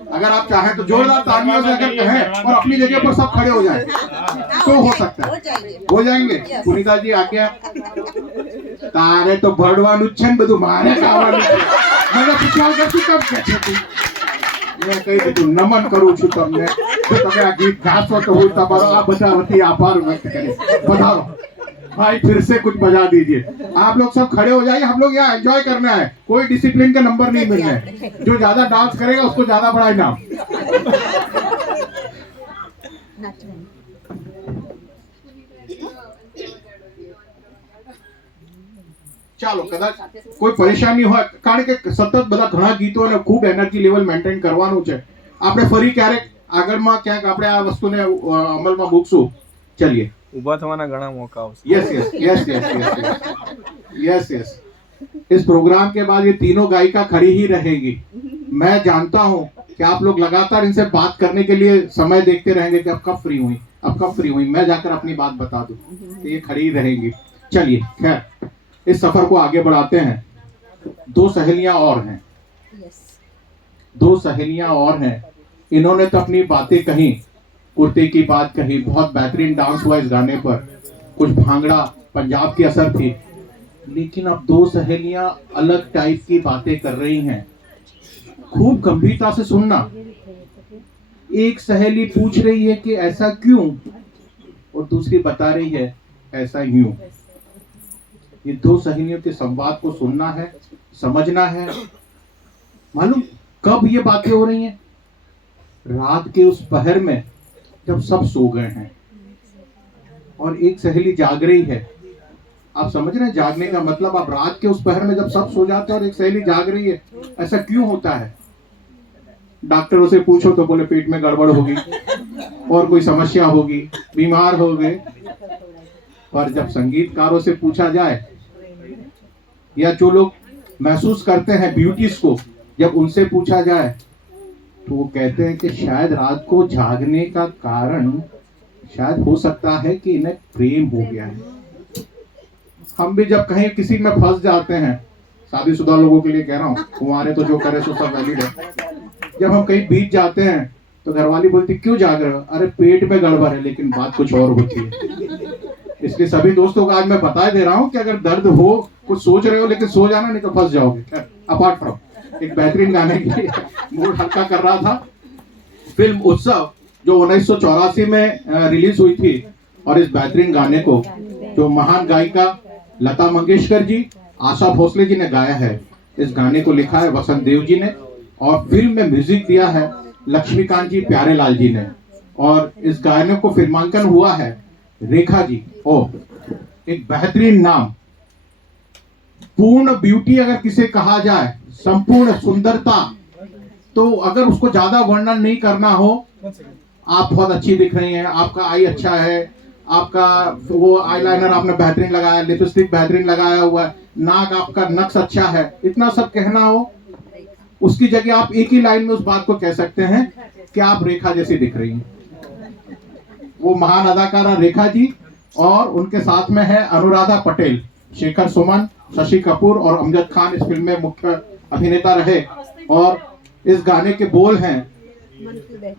अगर आप चाहें तो जोरदार तालियों से अगर कहें और अपनी जगह पर सब खड़े हो जाएं तो हो सकता है। हो जाएंगे पुनीता जी आज्ञा। तारे तो भड़वानु छन બધું મારે ખાવાનું છે। મને પૂછ્યા વગર શું કામ કહે છે તું? મેં કહી દીધું નમન કરું છું તમને, જો તમે આ ગીત ગાશો તો હું તમારો આ બધા વતી આભાર વ્યક્ત કરીશ। બધાઓ भाई फिर से कुछ बजा दीजिए। आप लोग सब खड़े हो जाइए, हम लोग यहाँ एंजॉय करना है, कोई डिसिप्लिन का नंबर नहीं मिलना है। जो ज्यादा डांस करेगा उसको ज्यादा बड़ा इनाम। ચાલો કદાચ કોઈ પરેશાની હોય, કારણ કે સતત બધા ઘણા ગીતો અને ખૂબ એનર્જી લેવલ મેન્ટેન કરવાનું છે। આપણે ફરી ક્યારેક આગળમાં ક્યાંક આપણે આ વસ્તુને અમલમાં મૂકશું। ચલિए ઊભા થવાના ઘણા મોકા આવશે। यस। इस प्रोग्राम के बाद ये तीनों गायिका खड़ी ही रहेंगी। मैं जानता हूँ कि आप लोग लगातार इनसे बात करने के लिए समय देखते रहेंगे कि अब कब फ्री हुई, अब कब फ्री हुई। मैं जाकर अपनी बात बता दूं तो ये खड़ी ही रहेंगी। चलिए खैर इस सफर को आगे बढ़ाते हैं। दो सहेलियां और हैं, दो सहेलियां और हैं। इन्होंने तो अपनी बातें कही, कुर्ते की बात कही, बहुत बेहतरीन डांस हुआ इस गाने पर, कुछ भांगड़ा पंजाब की असर थी। लेकिन अब दो सहेलियां अलग टाइप की बातें कर रही हैं। खूब गंभीरता से सुनना। एक सहेली पूछ रही है कि ऐसा क्यों, और दूसरी बता रही है ऐसा यूं। ये दो सहेलियों के संवाद को सुनना है, समझना है। मालूम कब ये बातें हो रही हैं? रात के उस पहर में जब सब सो गए हैं और एक सहेली जाग रही है। आप समझ रहे हैं जागने का मतलब? आप रात के उस पहर में जब सब सो जाते हैं और एक सहेली जाग रही है, ऐसा क्यों होता है? डॉक्टरों से पूछो तो बोले पेट में गड़बड़ होगी और कोई समस्या होगी, बीमार हो गए। पर जब संगीतकारों से पूछा जाए या जो लोग महसूस करते हैं ब्यूटीज को, जब उनसे पूछा जाए तो वो कहते हैं कि शायद रात को जागने का कारण शायद हो सकता है कि इन्हें प्रेम हो गया है। हम भी जब कहीं किसी में फंस जाते हैं, शादीशुदा लोगों के लिए कह रहा हूँ, कुंवारे तो जो करे सो सब वैलिड है। जब हम कहीं बीत जाते हैं तो घरवाली बोलती क्यों जाग रहे हो? अरे पेट में गड़बड़ है, लेकिन बात कुछ और होती है। इसलिए सभी दोस्तों को आज मैं बता दे रहा हूँ कि अगर दर्द हो, कुछ सोच रहे हो, लेकिन सो जाना, नहीं तो फंस जाओगे। अपार्ट फ्रॉम एक बेहतरीन गाने के मूड हल्का कर रहा था, फिल्म उत्सव जो 1984 में रिलीज हुई थी, और इस बेहतरीन गाने को जो महान गायिका लता मंगेशकर जी, आशा भोसले जी ने गाया है, इस गाने को लिखा है वसंत देव जी ने, और फिल्म में म्यूजिक दिया है लक्ष्मीकांत जी प्यारेलाल जी ने, और इस गाने को फिल्मांकन हुआ है रेखा जी। ओ एक बेहतरीन नाम। पूर्ण ब्यूटी अगर किसे कहा जाए, संपूर्ण सुंदरता, तो अगर उसको ज्यादा वर्णन नहीं करना हो, आप बहुत अच्छी दिख रही हैं, आपका आई अच्छा है, आपका वो आईलाइनर आपने बेहतरीन लगाया, लिपस्टिक बेहतरीन लगाया हुआ है, नाक आपका नक्श अच्छा है, इतना सब कहना हो, उसकी जगह आप एक ही लाइन में उस बात को कह सकते हैं कि आप रेखा जैसी दिख रही हैं। वो महान अदाकारा रेखा जी, और उनके साथ में है अनुराधा पटेल, शेखर सुमन, शशि कपूर और अमजद खान इस फिल्म में मुख्य अभिनेता रहे। और इस गाने के बोल हैं,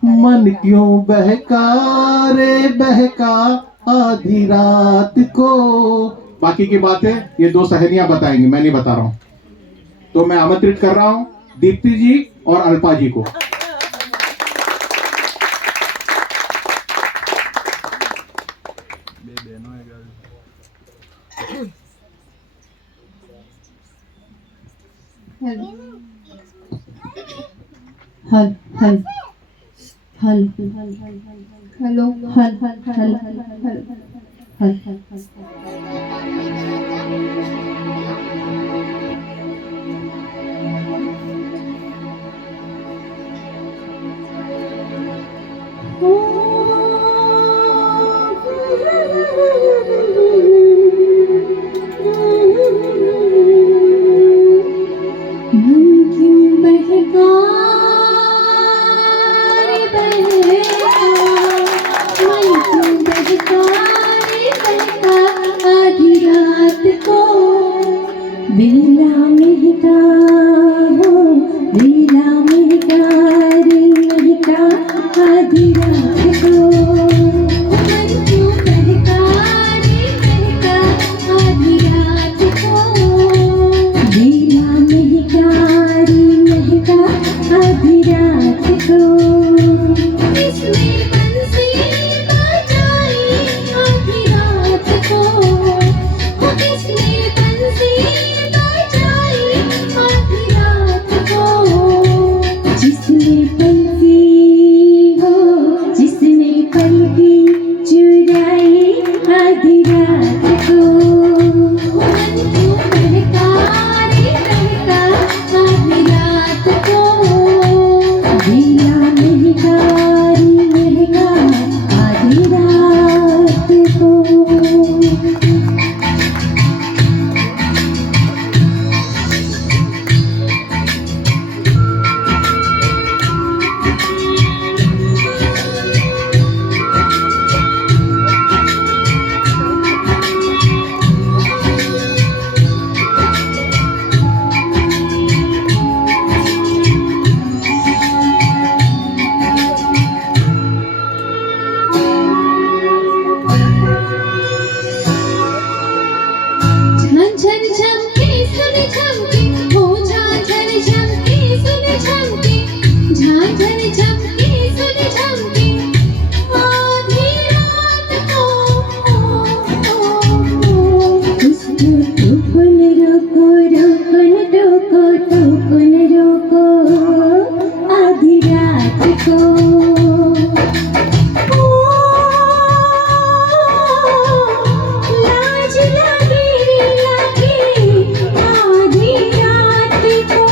मन क्यों बहका रे बहका आधी रात को। बाकी की बातें ये दो सहेलियां बताएंगी, मैं नहीं बता रहा हूं। तो मैं आमंत्रित कर रहा हूं दीप्ति जी और अल्पा जी को। वीणा को लाज लगे आधी रात को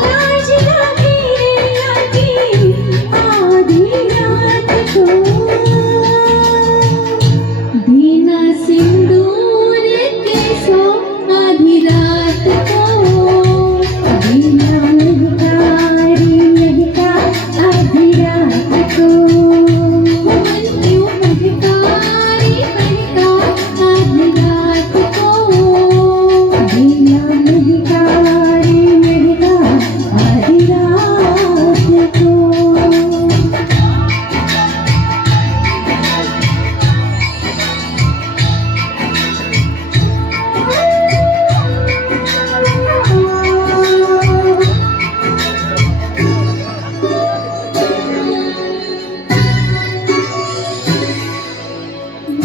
लाज लगे आधी रात को बिना सिंदूर के सो आधी रात को बिना महकारी महका आधी रात को मन क्यों महकारी महका आधी रात को बिना महकारी महका आधी रात को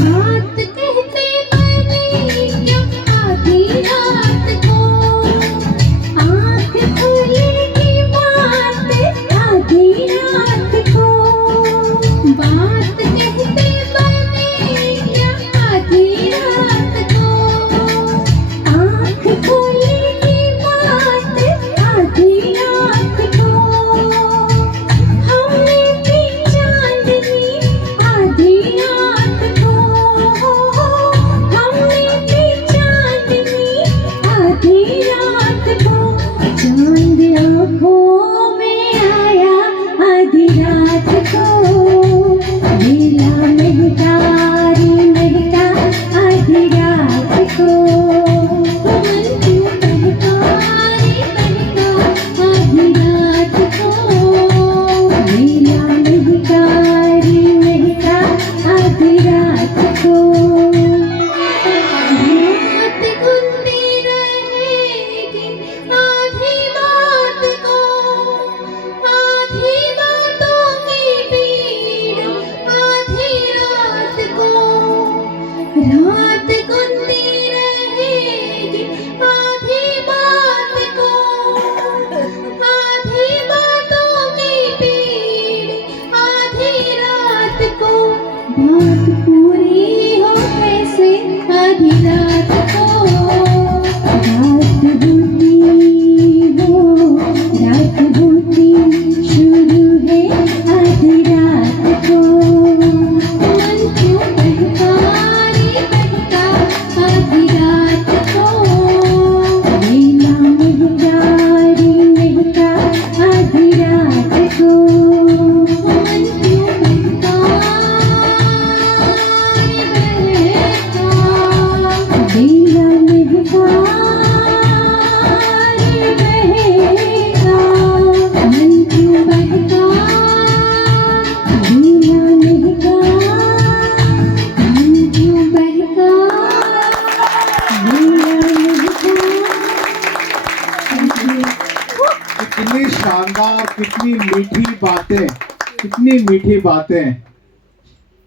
बात कहते बने क्यों आधी रात को आँख खुली की बात आधी रात को बात कहते बने क्यों आधी रात को आँख खुली की बात आधी रात को हमने भी चांदनी आधी रात को हमने भी चांदनी आधी रात को चांद आँखों में आया आधी रात को नीला महकारी महका आधी रात को मन क्यों महकारी महका आधी रात को नीला महकारी महका आधी रात को रात गुंदी रहेगी आधी बात को आधी बातों की पीड़ आधी रात को रात गुंदी रहेगी आधी बात को आधी बातों की पीड़ आधी रात को बात पूरी हो कैसे आधी रात को रात होती हो रात होती शुरू है आधी रात को मन क्यों महकारी महका आधी रात को नीला महकारी महका आधी रात को मन क्यों महकारी महका नीला महकारी महका मन क्यों महका नीला महका मन क्यों महका नीला महका। कितनी शानदार, कितनी मीठी बातें।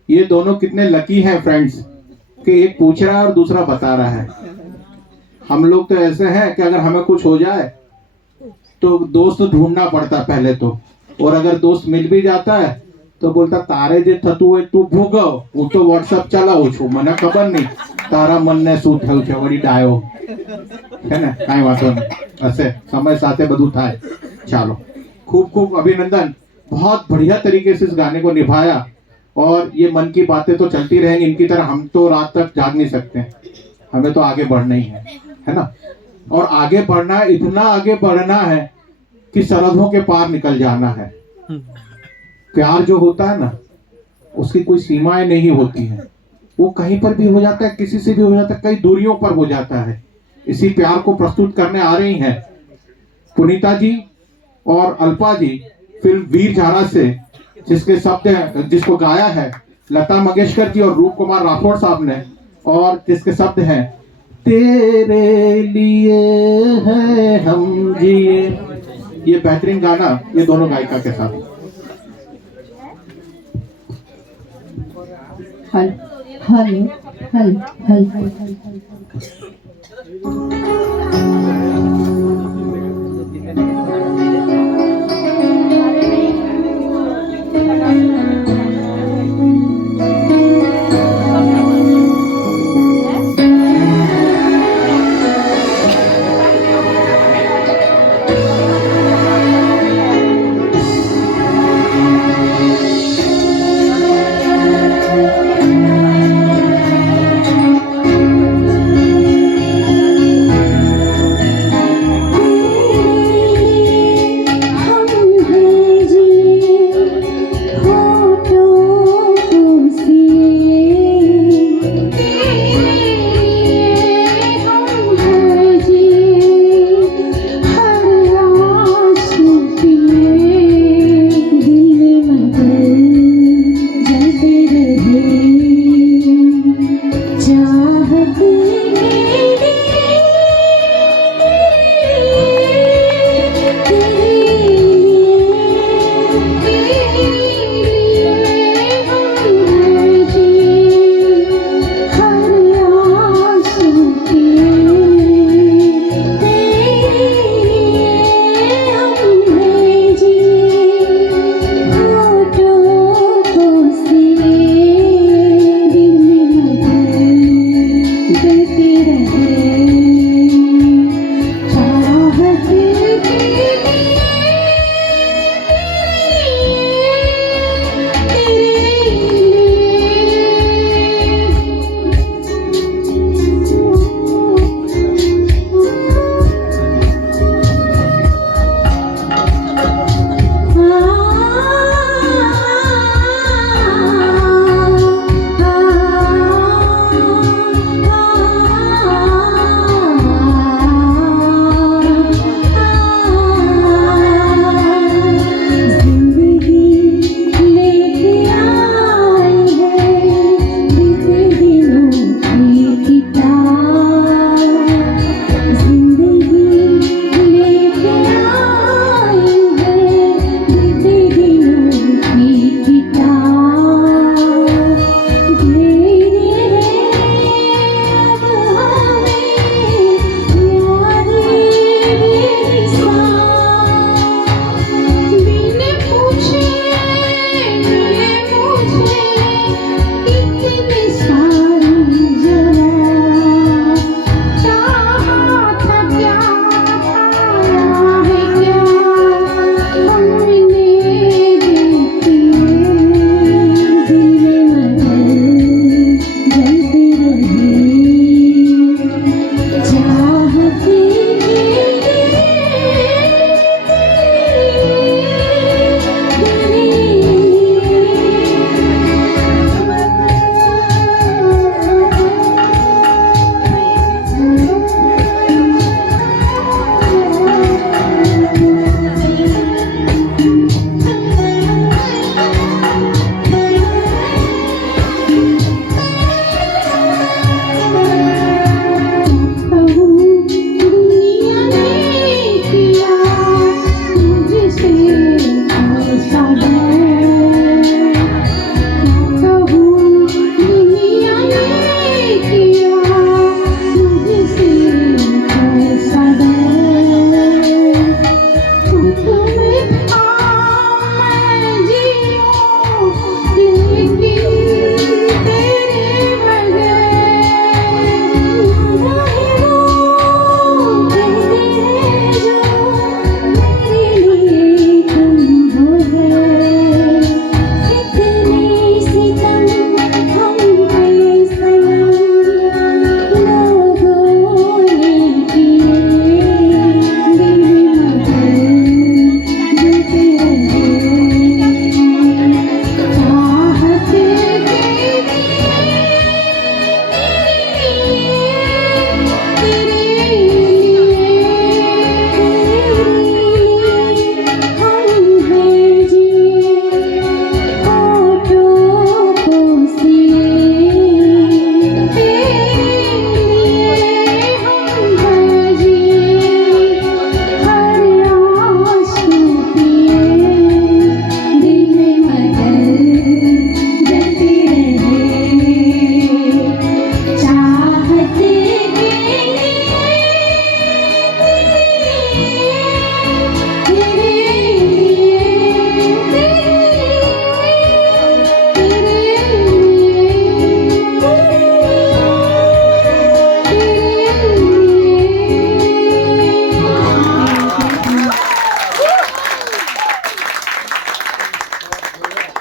ये दोनों कितने लकी हैं फ्रेंड्स कि एक पूछ रहा है और दूसरा बता रहा है। हम लोग तो ऐसे हैं कि अगर हमें कुछ हो जाए तो दोस्त ढूंढना पड़ता पहले तो, और अगर दोस्त मिल भी जाता है तो बोलता तारे जे थतु है तू भूगो वो तो व्हाट्सएप चलाવું છું મને ખબર નહીં તારા મનને શું થયું છે વળી ડાયો है ना કાઈ વાતો નહીં હશે સમય સાથે બધું થાય। ચાલો खूब खूब अभिनंदन, बहुत बढ़िया तरीके से इस गाने को निभाया। और ये मन की बातें तो चलती रहेंगी, इनकी तरह हम तो रात तक जाग नहीं सकते, हमें तो आगे बढ़ना ही है ना। और आगे बढ़ना, इतना आगे बढ़ना है कि सरहदों के पार निकल जाना है। प्यार जो होता है ना उसकी कोई सीमाएं नहीं होती हैं, वो कहीं पर भी हो जाता है, किसी से भी हो जाता है, कई दूरियों पर हो जाता है। इसी प्यार को प्रस्तुत करने आ रही हैं पुनीता जी और अल्पा जी फिल्म वीर झारा से, जिसके शब्द जिसको गाया है लता मंगेशकर जी और रूप कुमार राठौड़ साहब ने, और जिसके शब्द हैं तेरे लिए है हम जिए। ये बेहतरीन गाना ये दोनों गायिका के साथ। हल हल हल हल हल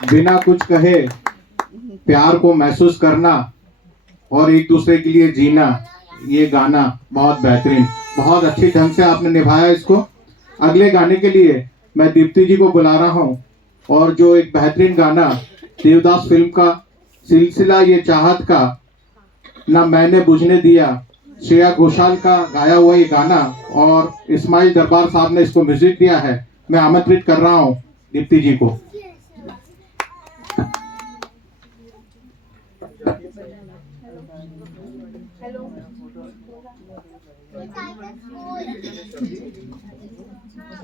बिना कुछ कहे प्यार को महसूस करना और एक दूसरे के लिए जीना, ये गाना बहुत बेहतरीन, बहुत अच्छी ढंग से आपने निभाया इसको। अगले गाने के लिए मैं दीप्ति जी को बुला रहा हूँ, और जो एक बेहतरीन गाना देवदास फिल्म का सिलसिला ये चाहत का ना मैंने बुझने दिया, श्रेया घोषाल का गाया हुआ ये गाना, और इस्माइल दरबार साहब ने इसको म्यूजिक दिया है। मैं आमंत्रित कर रहा हूँ दीप्ति जी को।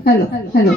हेलो हेलो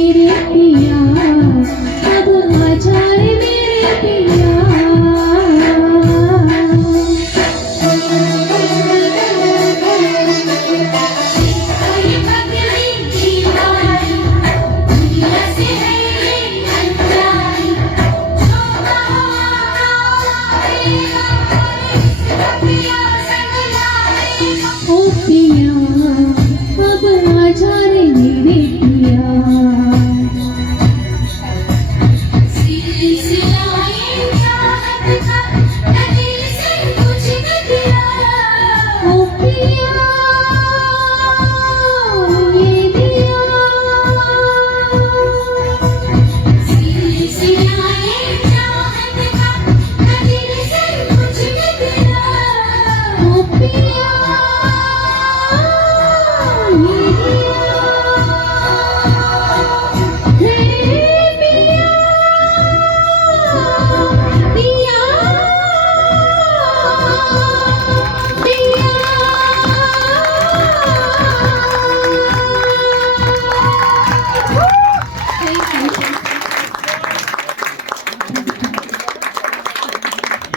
मेरे पिया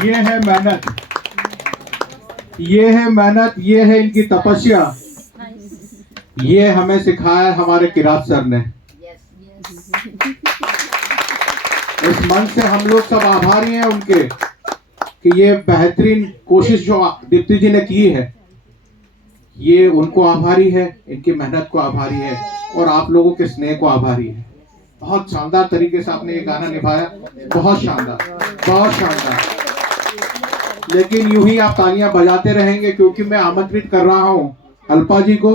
ये है मेहनत, ये है मेहनत, ये है इनकी तपस्या। ये हमें सिखाया हमारे किरात सर ने। इस मंच से हम लोग सब आभारी हैं उनके कि ये बेहतरीन कोशिश जो दीप्ति जी ने की है, ये उनको आभारी है, इनकी मेहनत को आभारी है और आप लोगों के स्नेह को आभारी है। बहुत शानदार तरीके से आपने ये गाना निभाया, बहुत शानदार, बहुत शानदार। लेकिन यूं ही आप तालियां बजाते रहेंगे क्योंकि मैं आमंत्रित कर रहा हूं अल्पा जी को,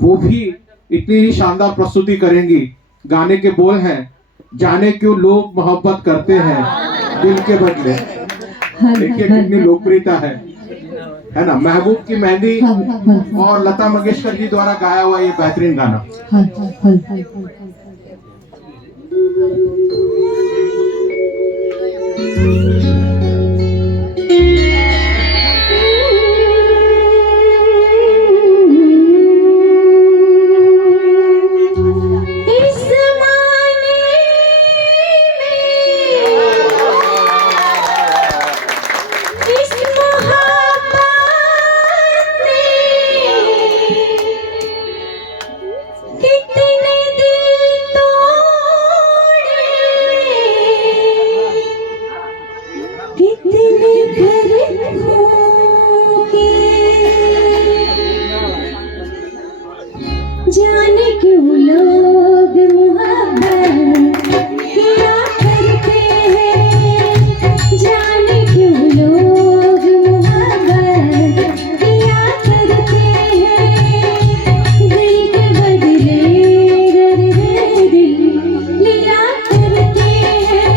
वो भी इतनी ही शानदार प्रस्तुति करेंगी। गाने के बोल हैं, जाने क्यों लोग मोहब्बत करते हैं दिल के बदले। देखिए कितनी लोकप्रियता है ना। महबूब की मेहंदी और लता मंगेशकर जी द्वारा गाया हुआ ये बेहतरीन गाना। जाने क्यों लोग मोहब्बत किया करते हैं, जाने क्यों लोग मोहब्बत किया करते हैं। दिल के बदले दिल लिया करते हैं,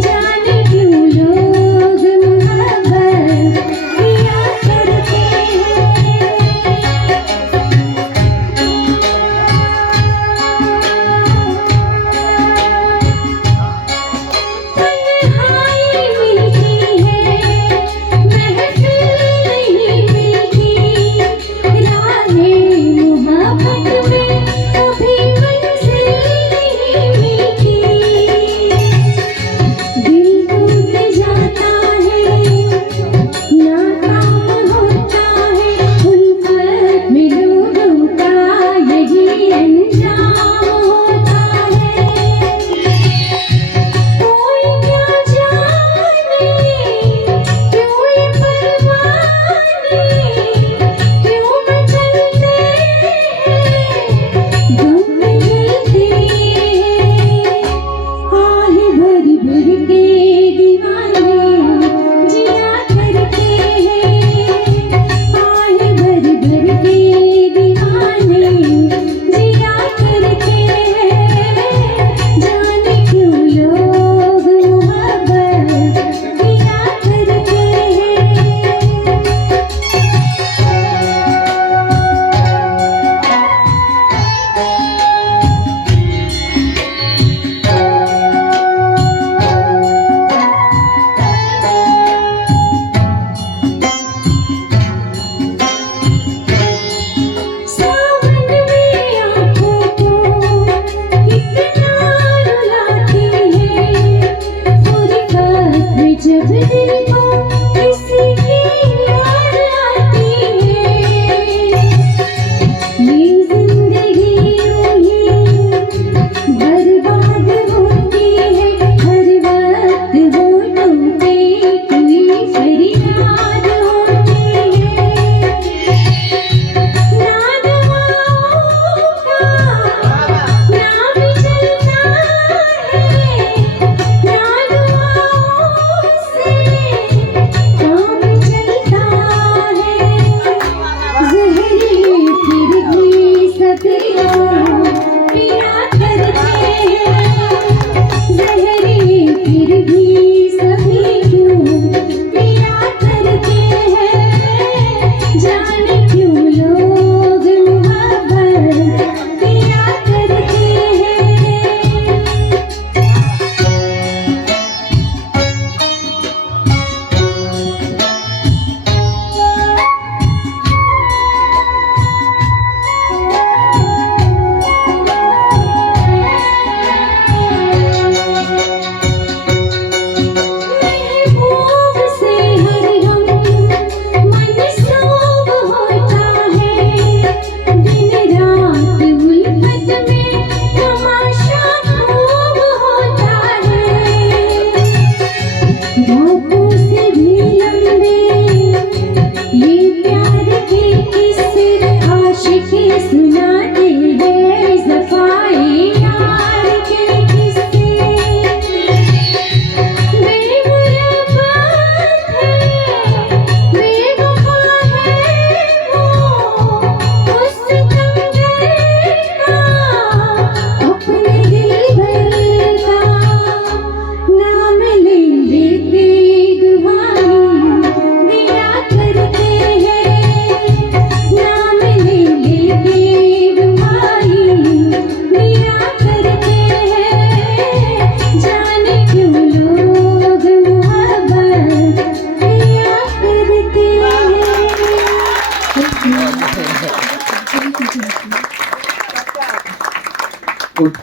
जाने क्यों लोग मोहब्बत किया करते हैं।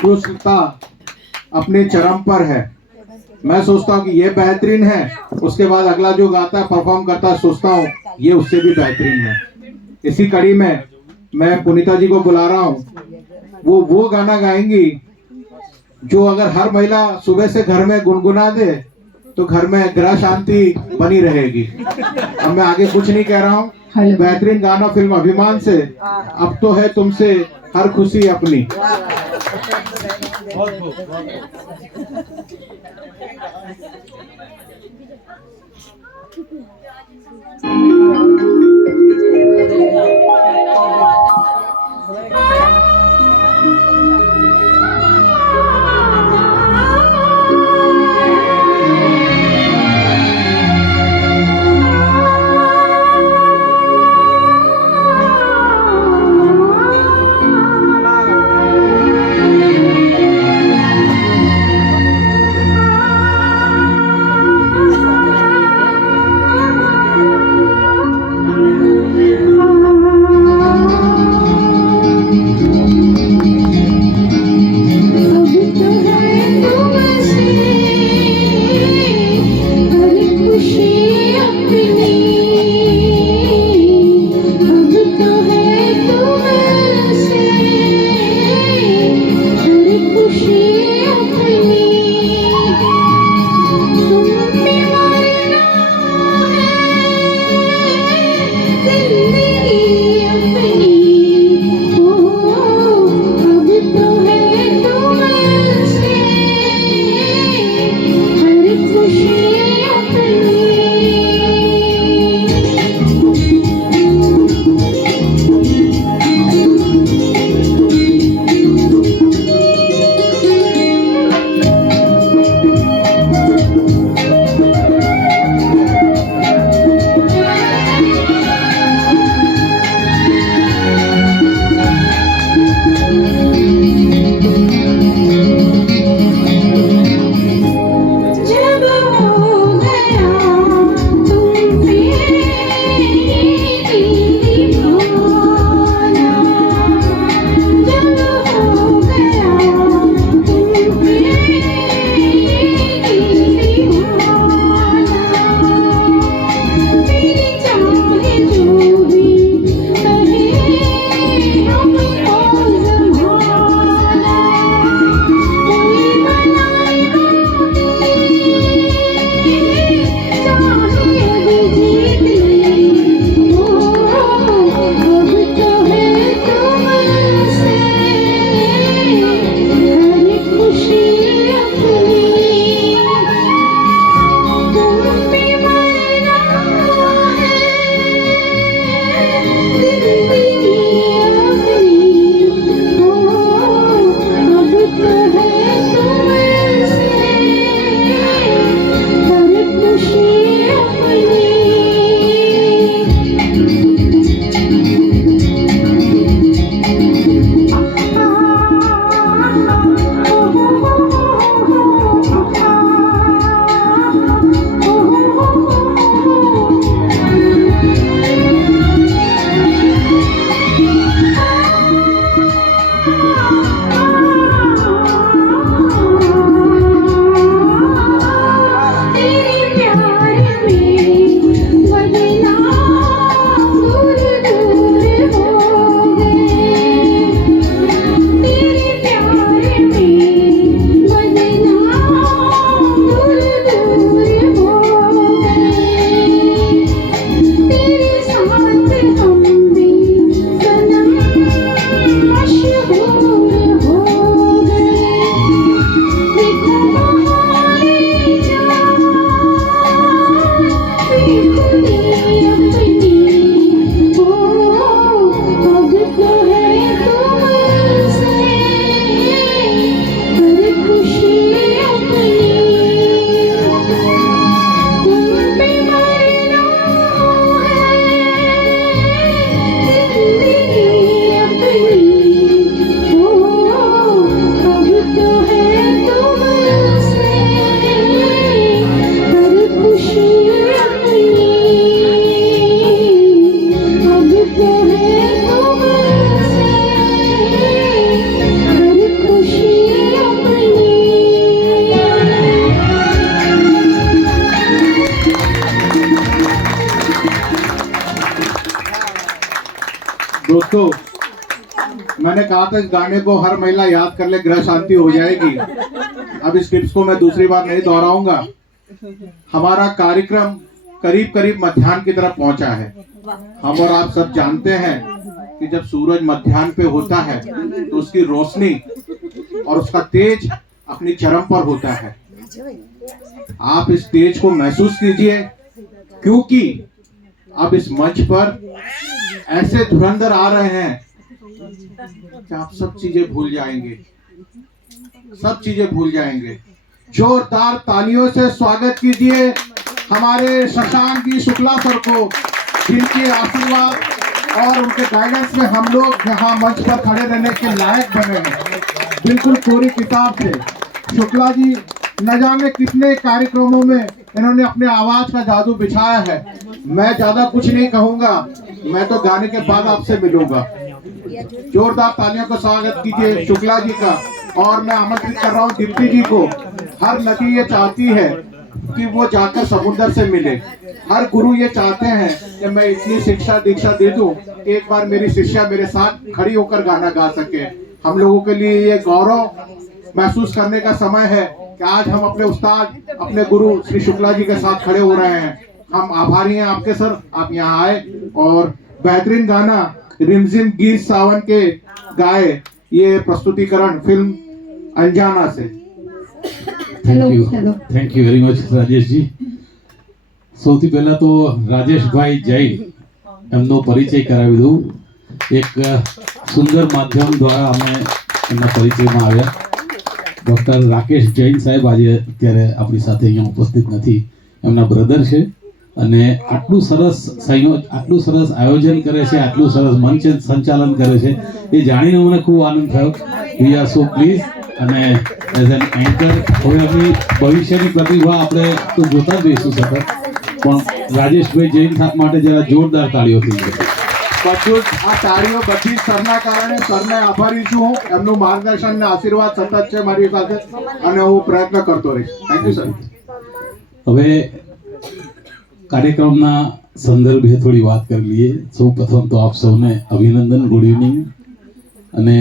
उत्कृष्टता अपने चरम पर है। मैं सोचता हूँ कि ये बेहतरीन है, उसके बाद अगला जो गाता है परफॉर्म करता है सोचता हूँ ये उससे भी बेहतरीन है। इसी कड़ी में मैं पुनीता जी को बुला रहा हूँ, वो गाना गाएंगी जो अगर हर महिला सुबह से घर में गुनगुना दे तो घर में गृह शांति बनी रहेगी। अब मैं आगे कुछ नहीं कह रहा हूँ। बेहतरीन गाना फिल्म अभिमान से अब तो है तुमसे हर खुशी अपनी। दोस्तों, मैंने कहा था इस गाने को हर महिला याद कर ले, ग्रह शांति हो जाएगी। अब इस टिप्स को मैं दूसरी बार नहीं दोहराऊंगा। हमारा कार्यक्रम करीब करीब मध्याह्न की तरफ पहुंचा है। हम और आप सब जानते हैं कि जब सूरज मध्याह्न पे होता है तो उसकी रोशनी और उसका तेज अपनी चरम पर होता है। आप इस तेज को महसूस कीजिए, क्योंकि अब इस मंच पर ऐसे धुरंधर आ रहे हैं कि आप सब चीजें भूल जाएंगे, सब चीजें भूल जाएंगे। जोरदार तालियों से स्वागत कीजिए हमारे शशांक जी शुक्ला सर को, जिनके आशीर्वाद और उनके गाइडेंस में हम लोग यहाँ मंच पर खड़े रहने के लायक बने हैं। बिल्कुल कोरी किताब से शुक्ला जी न जाने कितने कार्यक्रमों में इन्होंने अपने आवाज का जादू बिछाया है। मैं ज्यादा कुछ नहीं कहूंगा, मैं तो गाने के बाद आपसे मिलूंगा। जोरदार तालियों का स्वागत कीजिए शुक्ला जी का। और मैं आमंत्रित कर रहा हूँ दीप्ति जी को। हर नदी ये चाहती है कि वो जाकर समुद्र से मिले। हर गुरु ये चाहते हैं कि मैं इतनी शिक्षा दीक्षा दे दूं कि एक बार मेरी शिष्या मेरे साथ खड़ी होकर गाना गा सके। हम लोगों के लिए ये गौरव महसूस करने का समय है कि आज हम अपने उस्ताद, अपने गुरु श्री शुक्ला जी के साथ खड़े हो रहे हैं। हम आभारी हैं आपके सर, आप यहाँ आए और बेहतरीन गाना रिमझिम गीत सावन के गाए ये प्रस्तुतिकरण फिल्म अंजाना से। થેન્ક યુ વેરી મચ રાજેશજી। સૌથી પહેલા તો રાજેશભાઈ જૈન એમનો પરિચય કરાવી દઉં। એક સુંદર માધ્યમ દ્વારા અમે એમના પરિચયમાં આવ્યા। ડૉક્ટર રાકેશ જૈન સાહેબ આજે અત્યારે આપણી સાથે અહીંયા ઉપસ્થિત નથી, એમના બ્રધર છે અને આટલું સરસ આયોજન કરે છે, આટલું સરસ મંચ સંચાલન કરે છે, એ જાણીને મને ખૂબ આનંદ થયો। We are so please. અને એઝ એન એન્કર હવે એમની ભવિષ્યની પ્રતિભા આપણે તો જોતા જ રહીશું સતત, પણ રાજેશભાઈ જૈન માટે જરા જોરદાર તાળીઓથી બધું આ તાળીઓ બધી સરના કારણે સરને આભારી છું। એમનું માર્ગદર્શન અને આશીર્વાદ સતત છે મારી સાથે અને હું પ્રયત્ન કરતો રહીશ। Thank you sir. હવે કાર્યક્રમના સંદર્ભે થોડી વાત કરી લઈએ। સૌ પ્રથમ તો આપ સૌને અભિનંદન, ગુડ ઇવનિંગ। અને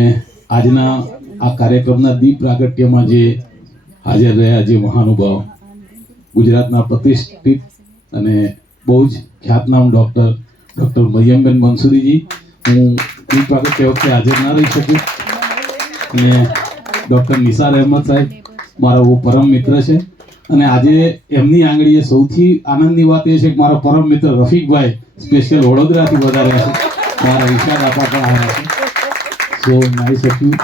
આજના આ કાર્યક્રમના દીપ પ્રાગટ્યમાં જે હાજર રહ્યા જે મહાનુભાવ, ગુજરાતના પ્રતિષ્ઠિત અને બહુ જ ખ્યાતનામ ડૉક્ટર મરિયમબેન મંસૂરીજી, હું દીપ પ્રાગટ્ય વખતે હાજર ના રહી શક્યો। અને ડૉક્ટર નિસાર અહેમદ સાહેબ મારા બહુ પરમ મિત્ર છે અને આજે એમની આંગળીએ સૌથી આનંદની વાત એ છે કે મારા પરમ મિત્ર રફીકભાઈ સ્પેશિયલ વડોદરાથી વધાર્યા છે, મારા વિશાળ આપા પણ આવ્યા છે। સો નાઇસ ઓફ યુ,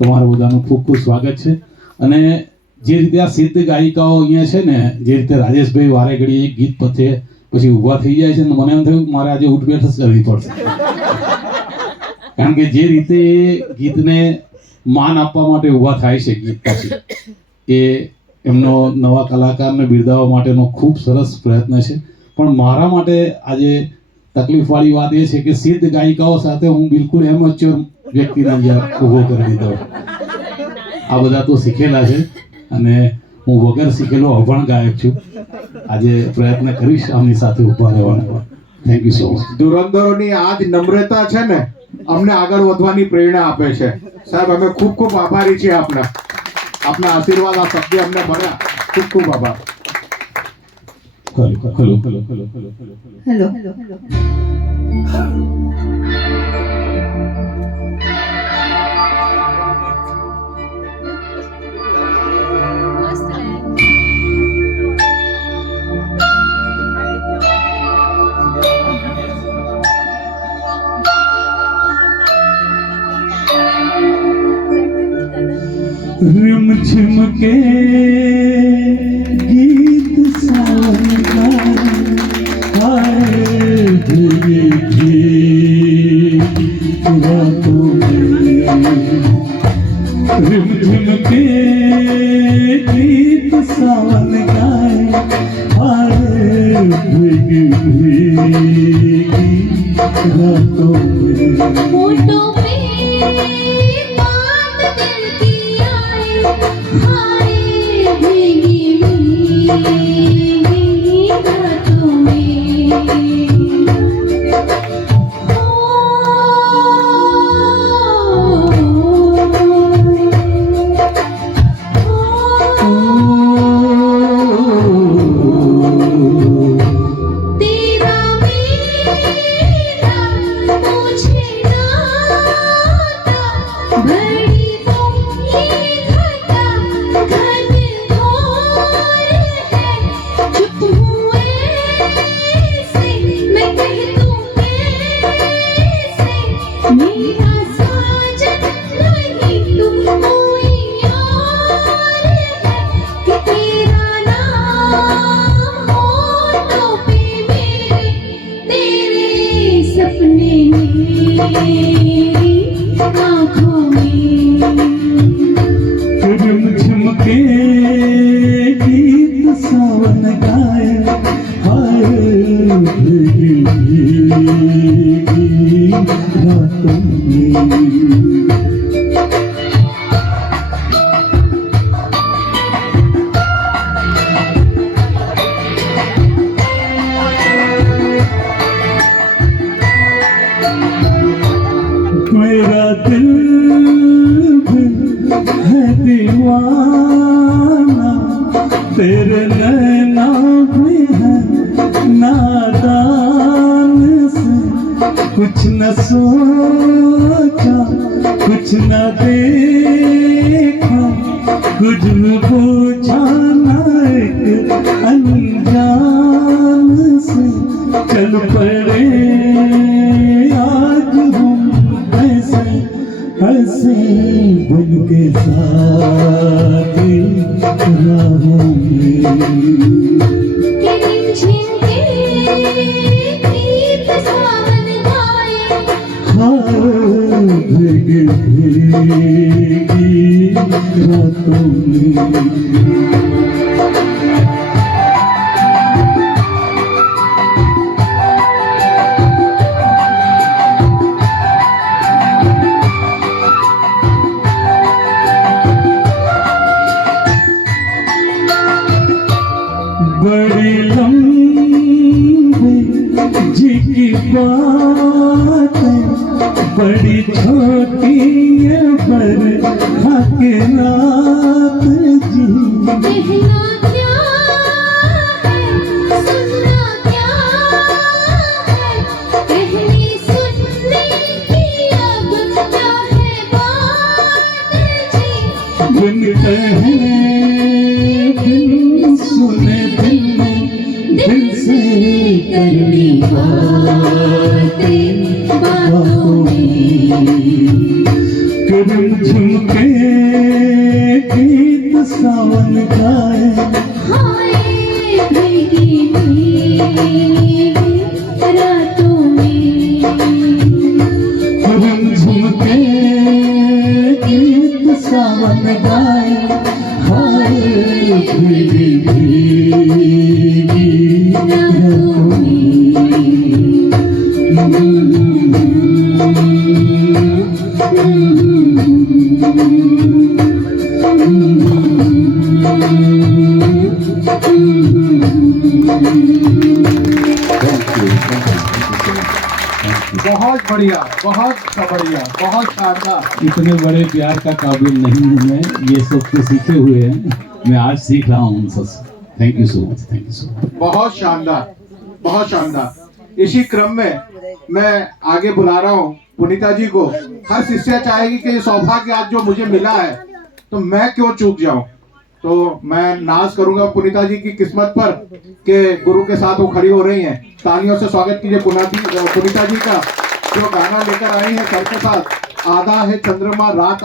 તમારું બધાનું ખૂબ ખૂબ સ્વાગત છે। અને જે રીતે આ સિદ્ધ ગાયિકાઓ અહીંયા છે ને, જે રીતે રાજેશભાઈ વારે ઘડી એક ગીત પતે પછી ઊભા થઈ જાય છે ને મને એમ થયું કે મારે આજે ઉઠબેઠ જ કરવી પડશે, કારણ કે જે રીતે એ ગીતને માન આપવા માટે ઊભા થાય છે ગીત પછી, એ એમનો નવા કલાકારને બિરદાવવા માટેનો ખૂબ સરસ પ્રયત્ન છે। પણ મારા માટે આજે તકલીફવાળી વાત એ છે કે સિદ્ધ ગાયિકાઓ સાથે હું બિલકુલ એમેચ્યોર વ્યક્તિને અહીંયા ઊભો કરી દીધો। આ બધા તો શીખેલા છે અને હું વગર શીખેલો અભણ ગાયક છું। આજે પ્રયત્ન કરીશ આમની સાથે ઊભા રહેવાનો। Thank you so much. ધુરંધરોની આ જ નમ્રતા છે ને અમને આગળ વધવાની પ્રેરણા આપે છે। સાહેબ અમે ખૂબ ખૂબ આભારી છીએ આપના આશીર્વાદ, આ શબ્દે અમને મળ્યા, ખૂબ ખૂબ આભાર। હેલો। मस्त है। रिमझिम के गीत सावन का आए भीगी रातों में। रिमझिम के गीत सावन गाए आए भीगी रातों में। होठों पे बात दिल की आए, हाय भीगी भीगी रातों में। ओ मेरी आँखों में झुम के गीत सावन गाए हाय भीगी रातों में मेरा दिल भी है दीवाना तेरे नैना भी है नादान से कुछ न सोचा कुछ न देखा कुछ न पूछा न एक अनजान से चल पड़े आज हम ऐसे ऐसे बन के साथी राहों में रिमझिम के गीत सावन गाए हाय भीगी भीगी रातों में बड़ी लंबी जी की बात बड़ी छोटी है पर के रात जी कहना क्या है सुनना क्या है कहनी सुनने की अब क्या है बात जी बिन कहे बिन सुने दिल से करनी बातें बातों में कदम झुमके गीत सावन गाए हाय भीगी भीगी रातों में कदम झुमके गीत सावन गाए हाय भीगी भीगी रातों में बहुत बढ़िया, बहुत बढ़िया, बहुत शानदार। इतने बड़े प्यार का काबिल नहीं हूँ मैं, ये सब तो सीखे हुए हैं, मैं आज सीख रहा हूँ उनसे। Thank you so much, thank you so much. बहुत शानदार, बहुत शानदार। इसी क्रम में मैं आगे बुला रहा हूँ पुनीता जी को। हर शिष्या चाहेगी कि ये सौभाग्य आज जो मुझे मिला है तो मैं क्यों चूक जाऊं। तो मैं नाज करूंगा पुनीता जी की किस्मत पर कि गुरु के साथ वो खड़ी हो रही हैं। तालियों से स्वागत कीजिए पुनीता जी का, जो गाना लेकर आई है सर के साथ। आधा है चंद्रमा रात आधी